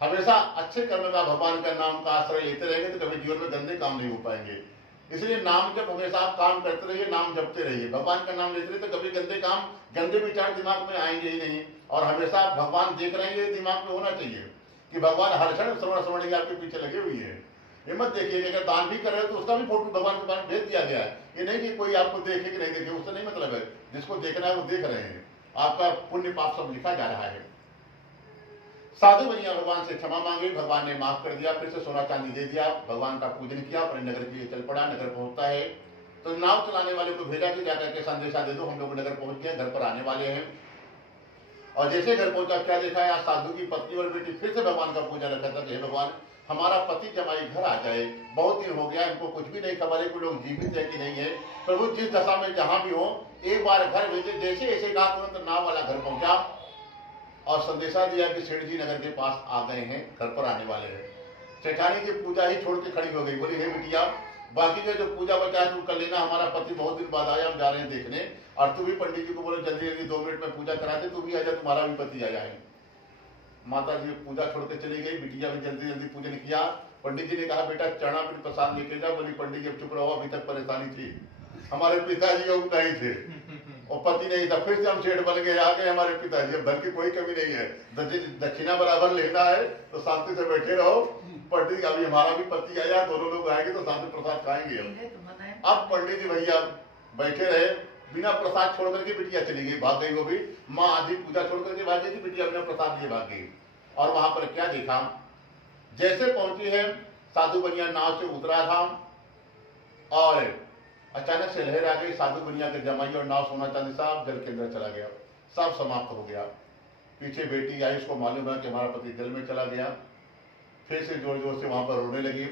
हमेशा अच्छे कर्म का, भगवान का नाम का आश्रय लेते रहेंगे तो कभी जीवन में गंदे काम नहीं हो पाएंगे। इसलिए नाम जब हमेशा आप काम करते रहिए, नाम जपते रहिए, भगवान का नाम लेते रहिए, तो कभी गंदे काम, गंदे विचार दिमाग में आएंगे ही नहीं। और हमेशा आप भगवान देख रहे हैं, ये दिमाग में होना चाहिए कि भगवान हर क्षण श्रवण श्रवण आपके पीछे लगे हुए हैं। ये मत देखिए कि अगर दान भी कर रहे हो तो उसका भी फोटो भगवान के पास भेज दिया गया है। ये नहीं कि कोई आपको देखे कि नहीं देखे, उससे नहीं मतलब है। जिसको देखना है वो देख रहे हैं, आपका पुण्य पाप सब लिखा जा रहा है। साधु बनिया भगवान से क्षमा मांगी, भगवान ने माफ कर दिया, फिर से सोना चांदी दे दिया, भगवान का पूजन किया, अपने नगर के लिए चल पड़ा। नगर पहुंचता है तो नाव चलाने वाले को भेजा कि जाकर के संदेशा दे दो, हम लोग नगर पहुंच गए, घर पर आने वाले हैं। और जैसे घर पहुंचा क्या देखा है, आज साधु की पत्नी और बेटी फिर से भगवान का पूजा रखा था कि हे भगवान हमारा पति जमाई घर आ जाए, बहुत दिन हो गया, इनको कुछ भी नहीं खबर है कि लोग जीवित है कि नहीं है। प्रभु जिस दशा में जहां भी हो एक बार घर भेजे। जैसे ऐसे कहा तुरंत नाव वाला घर पहुंचा और संदेशा दिया कि सेठ जी नगर के पास आ गए हैं, घर पर आने वाले हैं। सेठानी की पूजा ही छोड़ के खड़ी हो गई, बोली हे बिटिया बाकी का जो पूजा बचा है तुम कर लेना, हमारा पति बहुत दिन बाद आया, हम जा रहे हैं देखने। और तू भी पंडित जी को बोले जल्दी जल्दी 2 मिनट में पूजा करा दे, तू भी आ जा, तुम्हारा भी पति आ जाए। माता जी पूजा छोड़ के चली गई, बिटिया भी जल्दी जल्दी पूजन किया। पंडित जी ने कहा बेटा चढ़ा फिर प्रसाद लेके जा। बोली पंडित जी चुप रहो, अभी तक परेशानी थी, हमारे पिताजी योग नहीं थे और पति नहीं था, फिर से हम सेठ बन गए, आ गए हमारे पिताजी। अब धन की कोई कमी नहीं है, दक्षिणा बराबर लेना है तो शांति से बैठे रहो। पंडित अभी हमारा भी पति आया, दोनों लोग आएंगे तो शांति प्रसाद खाएंगे हम। अब पंडित जी भैया बैठे रहे, बिना प्रसाद छोड़ करके बिटिया चली गई, भाग गई। वो भी माँ आधी पूजा छोड़ करके भाग गई थी, बिटिया बिना प्रसाद लिए भाग गई। और वहां पर क्या देखा, जैसे पहुंची है साधु बनिया नाव से उतरा था और अचानक से लहर आ गई। साधु बनिया के जमाई और नाव सोना चांदी सब जल के अंदर चला गया, सब समाप्त हो गया। पीछे बेटी आई, उसको मालूम है कि हमारा पति जल में चला गया, फिर से जोर जोर से वहां पर रोने लगी।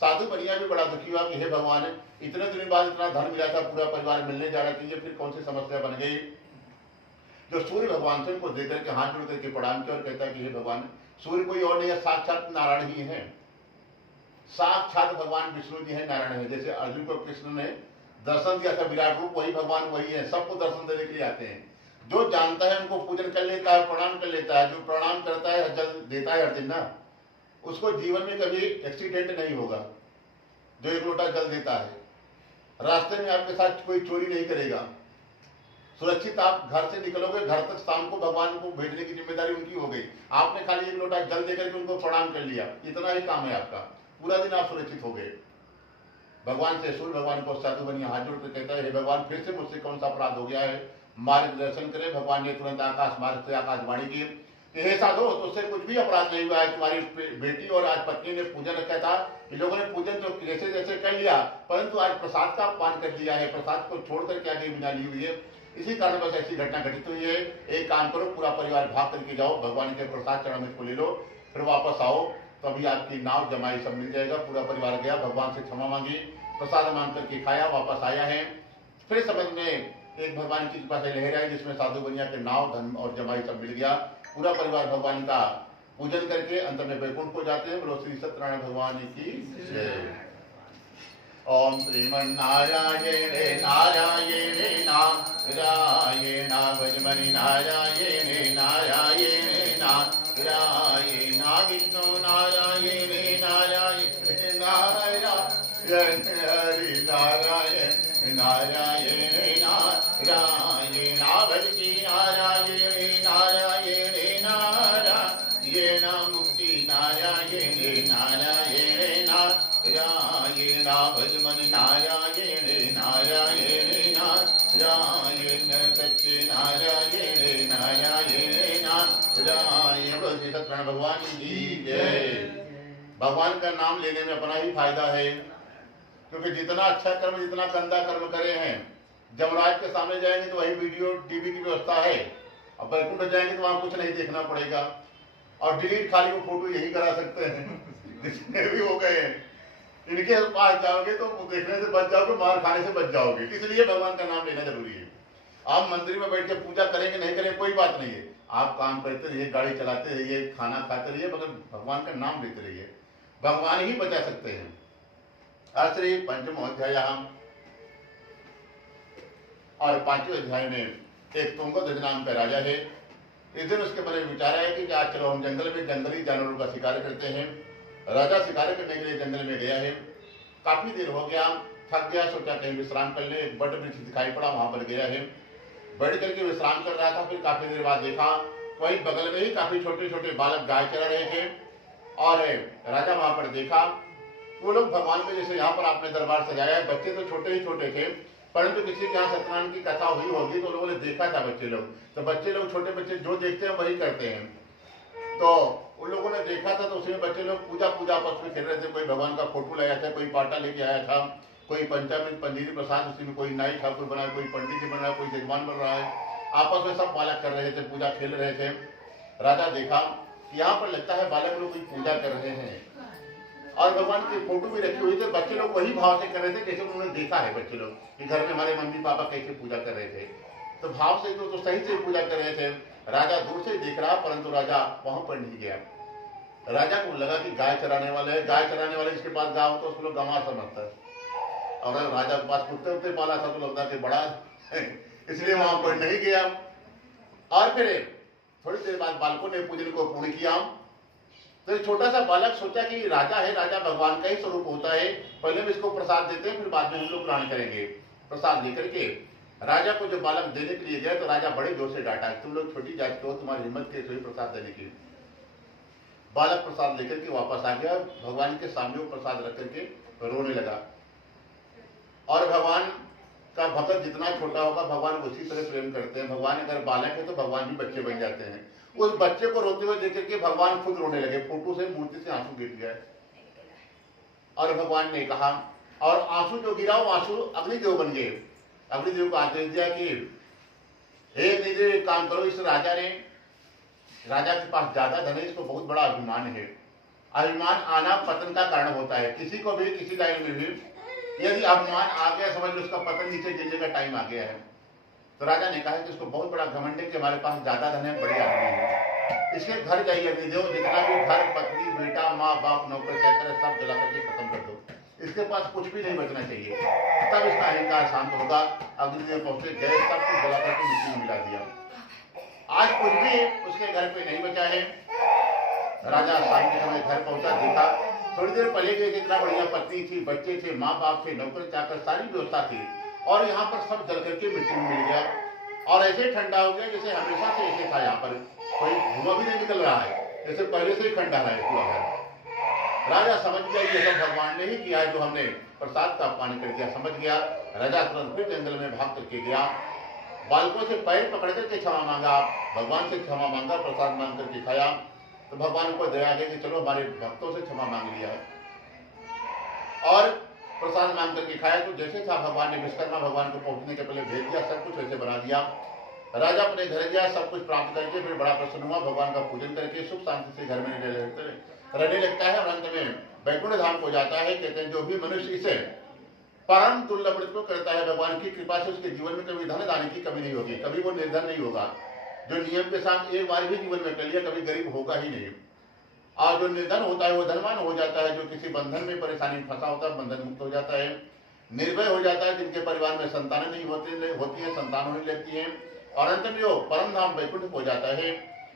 साधु बनिया भी बड़ा दुखी हुआ कि हे भगवान इतने दिन बाद इतना धन मिला था, पूरा परिवार मिलने जा रहा था, ये फिर कौन सी समस्या बन गई। जो सूर्य भगवान से उनको देकर के हाथ जोड़ करके प्रणाम किया और कहता है कि हे भगवान सूर्य कोई और नहीं है, साक्षात नारायण ही है, साक्षात भगवान विष्णु जी है, नारायण है। जैसे अर्जुन को कृष्ण ने दर्शन दिया था विराट रूप, वही भगवान वही है, सबको दर्शन देने के लिए आते हैं। जो जानता है उनको पूजन कर लेता है, प्रणाम कर लेता है। जो प्रणाम करता है जल देता है हर दिन ना, उसको जीवन में कभी एक्सीडेंट नहीं होगा। जो 1 लोटा जल देता है, रास्ते में आपके साथ कोई चोरी नहीं करेगा, सुरक्षित आप घर से निकलोगे, घर तक शाम को भगवान को भेजने की जिम्मेदारी उनकी हो गई। आपने खाली 1 लोटा जल देकर के उनको प्रणाम कर लिया, इतना ही काम है आपका, पूरा दिन आप सुरक्षित हो गए। भगवान से सूर्य भगवान को साधु बनिया हाथ जोड़ कर कहता है हे भगवान फिर से मुझसे कौन सा अपराध हो गया है, मार्गदर्शन करे। भगवान ने तुरंत आकाश मार्ग से आकाशवाणी की कि हे साधु तुझसे कुछ भी अपराध नहीं हुआ है, तुम्हारी बेटी और आज पत्नी ने पूजन रखा था, इन लोगों ने पूजन तो जैसे जैसे कर लिया, परंतु आज प्रसाद का अपमान कर दिया है, प्रसाद को छोड़कर क्या गई बिना ली हुई है, इसी कारण बस ऐसी घटना घटित हुई है। एक काम करो, पूरा परिवार भाग करके जाओ, भगवान के प्रसाद चढ़ाने को ले लो, फिर वापस आओ, तो अभी आपकी नाव जमाई सब मिल जाएगा। पूरा परिवार गया, भगवान से क्षमा मांगी, प्रसाद मांग करके खाया, वापस आया है। फिर समझ में एक भगवान की कृपा से लहर आई जिसमें साधु बनिया के नाव धन और जमाई सब मिल गया। पूरा परिवार भगवान का पूजन करके अंत में वैकुंठ को जाते हैं। बोलो श्री सत्यनारायण भगवान की जय। ओम श्रीमन्नारायण नारायण नारायण भजमनि नारायण नारायण नारायण विष्णु नारायण नारायण नारायण नारायण नारायण भक्ति नारायण नारायण नारायण मुक्ति नारायण नारायण नारायण भजमन नारायण नारायण नारायण सत्य नारायण नारायण नारायण बोलिए सत्यनारायण भगवान की जय। भगवान का नाम लेने में अपना ही फायदा है, क्योंकि जितना अच्छा कर्म जितना गंदा कर्म करे हैं, जमराज के सामने जाएंगे तो वही वीडियो टीवी की व्यवस्था है, अब बैकुंठ जाएंगे तो वहां कुछ नहीं देखना पड़ेगा, और डिलीट खाली वो फोटो यही करा सकते हैं जितने भी हो गए हैं, इनके पास जाओगे तो देखने से बच जाओगे, मार खाने से बच जाओगे। इसलिए भगवान का नाम लेना जरूरी है। आप मंदिर में बैठ के पूजा करेंगे नहीं करेंगे कोई बात नहीं है, आप काम करते रहिए, गाड़ी चलाते रहिए, खाना खाते रहिए, मगर भगवान का नाम लेते रहिए, भगवान ही बचा सकते हैं। श्री पंचमोध्याय और 5वें अध्याय में एक तुंगध्वज नाम का राजा है। इस दिन उसके मन में विचार है कि आज चलो हम जंगल में जंगली जानवरों का शिकार करते हैं। राजा शिकार करने के लिए जंगल में गया है, काफी देर हो गया, थक गया, सोचा कहीं विश्राम कर ले। एक बड़ वृक्ष दिखाई पड़ा, वहां पर गया है, बैठ करके विश्राम कर रहा था। फिर काफी देर बाद देखा वही बगल में ही काफी छोटे छोटे बालक गाय चरा रहे थे, और राजा वहां पर देखा वो लोग भगवान के जैसे यहाँ पर आपने दरबार सजाया है, बच्चे तो छोटे ही छोटे थे, परंतु किसी के यहाँ सत्यनारायण की कथा हुई होगी तो लोगों ने देखा था बच्चे लोग, तो बच्चे लोग छोटे बच्चे जो देखते हैं वही करते हैं, तो उन लोगों ने देखा था। तो उसमें बच्चे लोग पूजा आपस में खेल रहे थे, कोई भगवान का फोटो लाया था, कोई पाटा लेके आया था, कोई पंचामृत पंजीरी प्रसाद, उसी में कोई नाई ठाकुर बना, कोई पंडित जी बन रहा है, कोई जजमान बन रहा है, आपस में सब बालक कर रहे थे, पूजा खेल रहे थे। राजा देखा कि यहाँ पर लगता है बालक लोग कोई पूजा कर रहे हैं, और भगवान की फोटो भी रखी हुई थी, बच्चे लोग वही भाव से कर रहे थे जैसे उन्होंने देखा है बच्चे लोग कि घर में हमारे मम्मी पापा कैसे पूजा कर रहे थे, तो भाव से तो सही से पूजा कर रहे थे। राजा दूर से देख रहा, परंतु राजा वहां पर नहीं गया। राजा को लगा कि गाय चराने वाले है, गाय चराने वाले इसके पास गाँव तो उसको लोग गंवार समझता है, और राजा के पास कुत्ते उत्ते पाला था तो लगता कि बड़ा इसलिए वहां पर नहीं गया। और फिर थोड़ी देर बाद बालकों ने पूजन को पूर्ण किया, तो एक छोटा सा बालक सोचा कि राजा है, राजा भगवान का ही स्वरूप होता है, पहले हम इसको प्रसाद देते हैं, फिर बाद में हम लोग ग्रहण करेंगे। प्रसाद लेकर के राजा को जो बालक देने के लिए गया तो राजा बड़े जोर से डांटा, तुम लोग छोटी जात के हो, तुम्हारी हिम्मत कैसे हुई प्रसाद देने की। बालक प्रसाद लेकर के वापस आ गया, भगवान के सामने वो प्रसाद रख करके रोने लगा। और भगवान का भक्त जितना छोटा होगा भगवान उसी तरह प्रेम करते हैं। भगवान अगर बालक है तो भगवान भी बच्चे बन जाते हैं। उस बच्चे को रोते हुए देख करके भगवान खुद रोने लगे, फोटो से मूर्ति से आंसू गिर गया, और भगवान ने कहा, और आंसू जो गिरा वो आंसू अग्निदेव बन गए। अग्निदेव को आदेश दिया कि हे अग्निदेव एक काम करो, इस राजा ने, राजा के पास ज्यादा धन है, इसको बहुत बड़ा अभिमान है, अभिमान आना पतन का कारण होता है। किसी को भी किसी लाइन में भी यदि अभिमान आ गया समझ लो उसका पतन नीचे गिरने का टाइम आ गया है। तो राजा ने कहा कि इसको बहुत बड़ा घमंड है कि हमारे पास ज्यादा धन है, बड़े आदमी है, इसके घर जाइए अग्निदेव, जितना भी घर पत्नी बेटा माँ बाप नौकर चाकर सब जला करके खत्म कर दो, इसके पास कुछ भी नहीं बचना चाहिए, तब इसका अहंकार शांत होगा। अग्निदेव पहुंचे, गए, सब कुछ जला करके मिट्टी में मिला दिया। आज कुछ भी उसके घर पे नहीं बचा है। राजा शाम के समय घर पहुंचा, देखा थोड़ी देर पहले के कितना बढ़िया पत्नी थी, बच्चे थे, माँ बाप थे, नौकर चाकर सारी व्यवस्था थी, और यहाँ पर सब जल करके मिट्टी में मिल गया, और ऐसे ठंडा हो गया जैसे हमेशा से ऐसे था, यहाँ पर कोई धुआं भी नहीं निकल रहा है, जैसे पहले से ही ठंडा है पूरा घर। राजा समझ गया ये सब भगवान ने ही किया है, जो हमने प्रसाद का अपमान कर दिया, समझ गया। राजा तुरंत फिर जंगल में भाग करके गया, बालकों से पैर पकड़ करके क्षमा मांगा, भगवान से क्षमा मांगा, प्रसाद मांग करके खाया, तो भगवान को दया आ गई कि चलो हमारे भक्तों से क्षमा मांग लिया है, और प्रसाद मांग करके खाया। तो जैसे था भगवान ने विश्वकर्मा भगवान को पहुंचने के पहले भेज दिया, सब कुछ वैसे बना दिया। राजा अपने घर गया, सब कुछ प्राप्त करके फिर बड़ा प्रसन्न हुआ, भगवान का पूजन करके सुख शांति से घर में रहने लगता है, और अंत में वैकुंठ धाम को जाता है। कहते हैं जो भी मनुष्य इसे परम दुर्लभ को करता है, भगवान की कृपा से उसके जीवन में कभी धन दाने की कमी नहीं होगी, कभी वो निर्धन नहीं होगा। जो नियम के साथ एक बार भी जीवन में कर लिया कभी गरीब होगा ही नहीं, और जो निर्धन होता है वो धनवान हो जाता है, जो किसी बंधन में परेशानी में फंसा होता है बंधन मुक्त हो जाता है, निर्भय हो जाता है, जिनके परिवार में संतानें नहीं होती है संतान होने लगती है, और अंत में वो परम धाम वैकुंठ हो जाता है।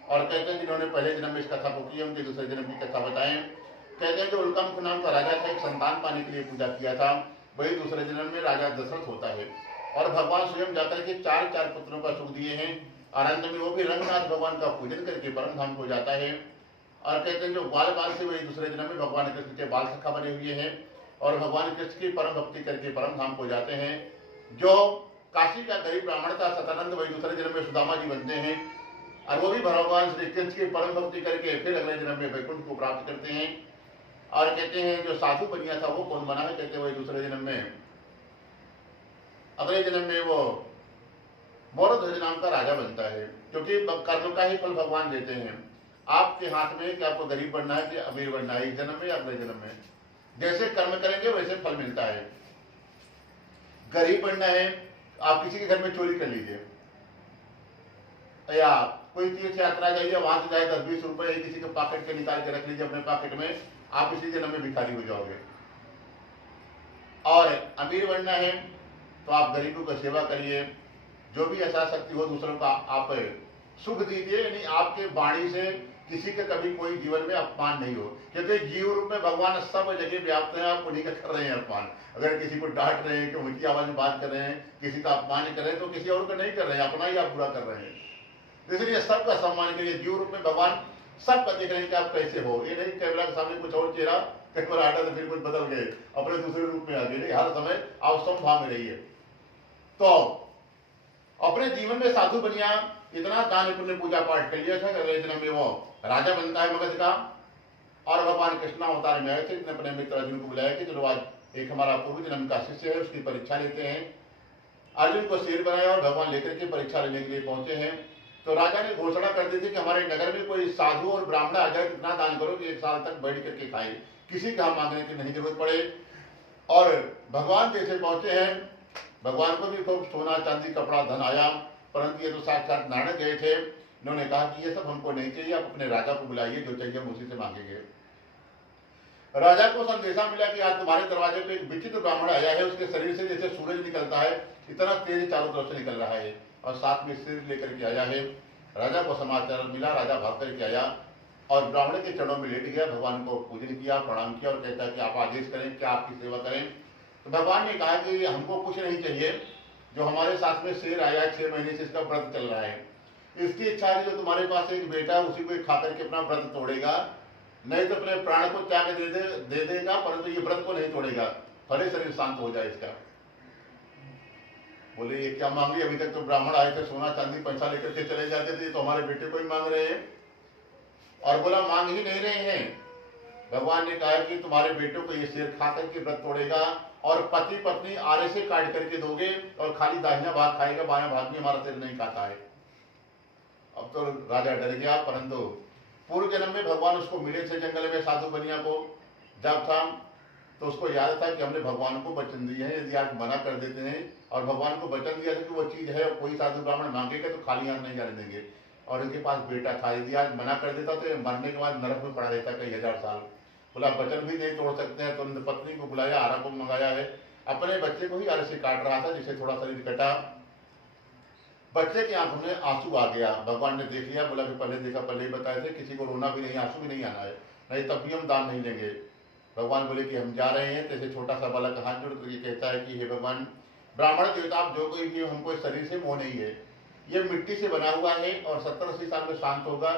और कहते हैं जिन्होंने पहले जन्म में इस कथा को किया उनके दूसरे जन्म की कथा बताएं। कहते हैं जो उल्कमख नाम का राजा था, एक संतान पाने के लिए पूजा किया था, वही दूसरे जन्म में राजा दशरथ होता है। और भगवान स्वयं जाकर के चार चार पुत्रों का सुख दिए हैं। और अंत में वो भी रंगनाथ भगवान का पूजन करके परम धाम को जाता है। और कहते हैं जो बाल बाल से वही दूसरे जन्म में भगवान कृष्ण के बाल सखा बने हुए हैं और भगवान कृष्ण की परम भक्ति करके परम धाम को जाते हैं। जो काशी का गरीब ब्राह्मण था सतानंद, वही दूसरे जन्म में सुदामा जी बनते हैं और वो भी भगवान श्री कृष्ण की परम भक्ति करके फिर अगले जन्म में वैकुंठ को प्राप्त करते हैं। और कहते हैं जो साधु बनिया था वो कौन बना है, कहते हैं वही दूसरे जन्म में, अगले जन्म में वो मौरध्वज नाम का राजा बनता है। क्योंकि कर्म का ही फल भगवान देते हैं। आपके हाथ में कि आपको गरीब बनना है कि अमीर बनना है, इस जन्म में या अगले जन्म में। जैसे कर्म करेंगे वैसे फल मिलता है। गरीब बनना है, आप किसी के घर में चोरी कर लीजिए या कोई तीर्थ यात्रा जाइए, वहां से जाए 10-20 रुपए किसी के पॉकेट के निकाल के रख लीजिए अपने पॉकेट में, आप इसी जन्म में भिखारी हो जाओगे। और अमीर बनना है तो आप गरीबों की सेवा करिए, जो भी यथाशक्ति हो दूसरों का आप सुख दीजिए, यानी आपके वाणी से किसी का कभी कोई जीवन में अपमान नहीं हो। क्योंकि जीव रूप में भगवान सब जगह व्याप्त है, आप उन्हीं का कर रहे हैं अपमान। अगर किसी को डांट रहे हैं कि ऊंची आवाज में बात कर रहे हैं, किसी का अपमान कर रहे हैं, तो किसी और का नहीं कर रहे हैं, अपना ही आप बुरा कर रहे हैं। इसलिए सबका सम्मान करिए। जीव रूप में भगवान सबका देख रहे हैं कि आप कैसे हो। ये नहीं कैमरा के सामने कुछ और चेहरा, कैमरा हटा तो फिर कुछ बदल गए, अपने दूसरे रूप में आ गए। नहीं, हर समय आप समभाव में रहिए। तो अपने जीवन में साधु बनिया इतना दान पुण्य पूजा पाठ कर लिया था कि अगले जन्म में वो राजा बनता है मगध का। और भगवान कृष्ण अवतार में आए थे, अपने मित्र अर्जुन को बुलाया कि चलो आज एक हमारा पूर्व जन्म का शिष्य है, उसकी परीक्षा लेते हैं। अर्जुन को शेर बनाया और भगवान लेकर के परीक्षा लेने के लिए पहुंचे हैं। तो राजा ने घोषणा कर दी थी कि हमारे नगर में कोई साधु और ब्राह्मण आ जाए, कितना दान करो कि 1 साल तक बैठ करके खाए, किसी का मांगने की नहीं जरूरत पड़े। और भगवान जैसे पहुंचे हैं, भगवान को भी खूब सोना चांदी कपड़ा धन आया, परंतु ये तो साक्षात नारायण गए थे। इन्होंने कहा कि ये सब हमको नहीं चाहिए, आप अपने राजा को बुलाइए, जो चाहिए हम उसी से मांगेंगे। राजा को संदेशा मिला कि आज तुम्हारे दरवाजे पे एक विचित्र ब्राह्मण आया है, उसके शरीर से जैसे सूरज निकलता है, इतना तेज चारों तरफ से निकल रहा है और साथ में सिर लेकर के आया है। राजा को समाचार मिला, राजा भाग करके आया और ब्राह्मण के चरणों में लेट गया, भगवान को पूजन किया, प्रणाम किया और कहता है कि आप आदेश करें, क्या आपकी सेवा करें। तो भगवान ने कहा कि हमको कुछ नहीं चाहिए, जो हमारे साथ में शेर आया है 6 महीने से इसका व्रत चल रहा है, इसकी इच्छा है जो तुम्हारे पास एक बेटा है उसी को खा करके अपना व्रत तोड़ेगा, नहीं तो अपने प्राण को त्याग दे देगा, परंतु ये व्रत को नहीं तोड़ेगा, भले शरीर शांत हो जाए इसका। बोले ये क्या मांग रही, अभी तक तो ब्राह्मण आए थे सोना चांदी पैसा लेकर के चले जाते थे, तो हमारे बेटे को ही मांग रहे हैं। और बोला मांग ही नहीं रहे हैं। भगवान ने कहा कि तुम्हारे बेटों को ये शेर खा करके व्रत तोड़ेगा और पति पत्नी आरे से काट करके दोगे और खाली दाहिना भाग खाएगा, बायां भाग भी हमारा सिर नहीं खाता है। अब तो राजा डर गया, परंतु पूर्व जन्म में भगवान उसको मिले थे जंगल में साधु बनिया को, जब था तो उसको याद था कि हमने भगवान को वचन दिए हैं, यदि आप मना कर देते हैं और भगवान को वचन दिया था कि वो चीज है और कोई साधु ब्राह्मण मांगेगा तो खाली हाथ नहीं जाने देंगे। और उनके पास बेटा था, यदि आज मना कर देता तो मरने के बाद नरक में पड़ा रहता कई 1000 साल। बोला वचन भी नहीं तोड़ सकते हैं, तो उन्होंने पत्नी को बुलाया, आरा को मंगाया है, अपने बच्चे को ही आरे से काट रहा था, जिसे थोड़ा शरीर कटा। बच्चे की आंखों में आंसू आ गया, भगवान ने देख लिया, बोला कि पहले देखा पहले ही बताए थे, किसी को रोना भी नहीं, आंसू भी नहीं आना है, नहीं तब भी हम दान नहीं लेंगे। भगवान बोले कि हम जा रहे हैं। जैसे छोटा सा बालक हाथ जोड़ करके कहता है कि हे भगवान, ब्राह्मण देवता आप जो कोई भी, हमको शरीर से मोह नहीं है, ये मिट्टी से बना हुआ है और 70-80 साल में शांत होगा,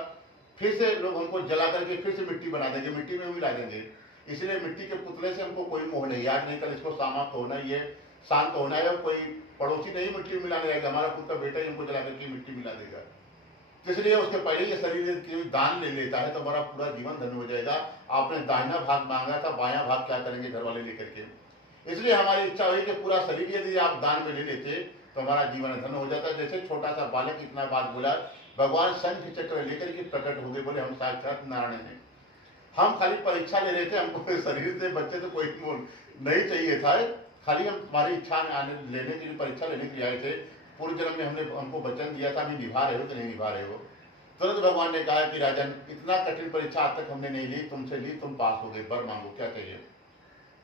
फिर से लोग हमको जला करके फिर से मिट्टी बना देंगे, मिट्टी में मिला देंगे, इसलिए मिट्टी के पुतले से हमको कोई मोह नहीं, आज नहीं कल इसको समाप्त होना ही है, शांत होना है। और कोई पड़ोसी नहीं मिट्टी में मिलाने आएगा, हमारा खुद का बेटा ही हमको जला करके मिट्टी मिला देगा। इसलिए उसके पहले ये शरीर दान ले लेता है तो हमारा पूरा जीवन धन्य हो जाएगा। आपने दाहिना भाग मांगा था, बायां भाग क्या करेंगे घर वाले लेकर के, इसलिए हमारी इच्छा हुई कि पूरा शरीर यदि आप दान में ले लेते तो हमारा जीवन धन्य हो जाता। जैसे छोटा सा बालक इतना बात बोला, भगवान शंख चक्र लेकर के प्रकट हो गए, बोले हम साक्षात नारायण हैं, हम खाली परीक्षा ले रहे थे, हमको शरीर से बच्चे तो कोई नहीं चाहिए था, खाली हम तुम्हारी इच्छा में आने लेने के लिए परीक्षा लेने के लिए आए थे। पूर्व जन्म में हमने हमको वचन दिया था, अभी निभा रहे हो तो नहीं निभा रहे हो। तुरंत भगवान ने कहा कि राजन, इतना कठिन परीक्षा आज तक हमने नहीं ली, तुमसे ली, तुम पास हो गए, वर मांगो क्या चाहिए।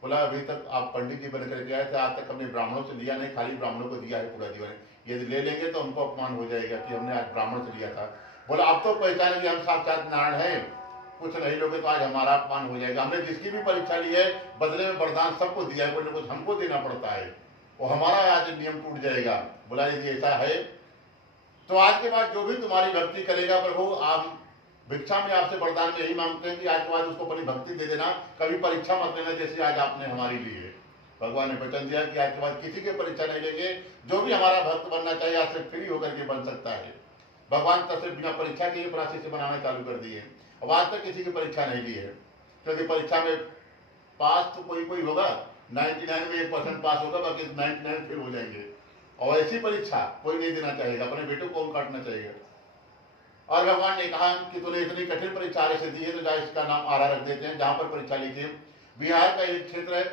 बोला अभी तक आप पंडित जी बन करके आए थे, आज तक हमने ब्राह्मणों से लिया नहीं, खाली ब्राह्मणों को दिया है पूरा जीवन, यदि ले लेंगे तो हमको अपमान हो जाएगा कि हमने आज ब्राह्मण से लिया था। बोला अब तो पहचानेंगे हम साक्षात नारायण है, कुछ नहीं लोगे तो आज हमारा अपमान हो जाएगा। हमने जिसकी भी परीक्षा ली है बदले में वरदान सबको दिया है, कोई ना कुछ हमको देना पड़ता है, वो हमारा आज नियम टूट जाएगा। बोला यदि ऐसा है तो आज के बाद जो भी तुम्हारी भक्ति करेगा प्रभु, आप भिक्षा में आपसे वरदान में यही मांगते हैं कि आज के बाद उसको अपनी भक्ति दे देना, कभी परीक्षा मत लेना जैसे आज आपने हमारी ली है। भगवान ने वचन दिया कि आज के बाद किसी की परीक्षा नहीं लेंगे, जो भी हमारा भक्त बनना चाहिए आज से फ्री होकर के बन सकता है। भगवान तब से बिना परीक्षा के अपना शिष्य बनाना चालू कर दिए। अब आज तक किसी की परीक्षा नहीं ली है, क्योंकि परीक्षा में पास तो कोई कोई होगा, 99 में 1% पास होगा, बाकी 99 फेल हो जाएंगे। और ऐसी परीक्षा कोई नहीं देना चाहेगा, अपने बेटों को काटना चाहिए। और भगवान ने कहा कि तूने इतनी कठिन परीक्षा से दी है तो जहाँ इसका नाम आरा रख देते हैं। जहाँ पर परीक्षा ली थी बिहार का एक क्षेत्र है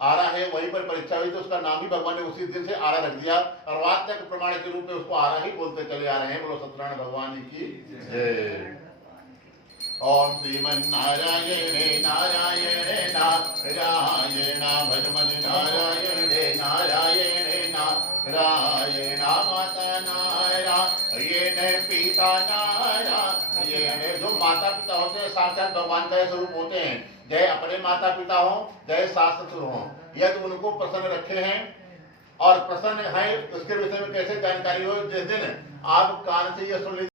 आरा है, वहीं पर परीक्षा हुई तो उसका नाम ही भगवान ने उसी दिन से आरा रख दिया, और आज तक प्रमाण के रूप में उसको आरा ही बोलते चले आ रहे हैं। बोलो सत्यनारायण भगवान की जय। ओम श्रीमन्नारायण नारायण नारायण भजमन नारायण नारायण नारायण माता नारायण पिता नारायण। जो माता पिता होते हैं साक्षात भगवान का स्वरूप होते हैं, जय अपने माता पिता हो जय सास ससुर हो, यदि उनको प्रसन्न रखे हैं और प्रसन्न है उसके विषय में कैसे जानकारी हो। जिस दिन आप कान से यह सुन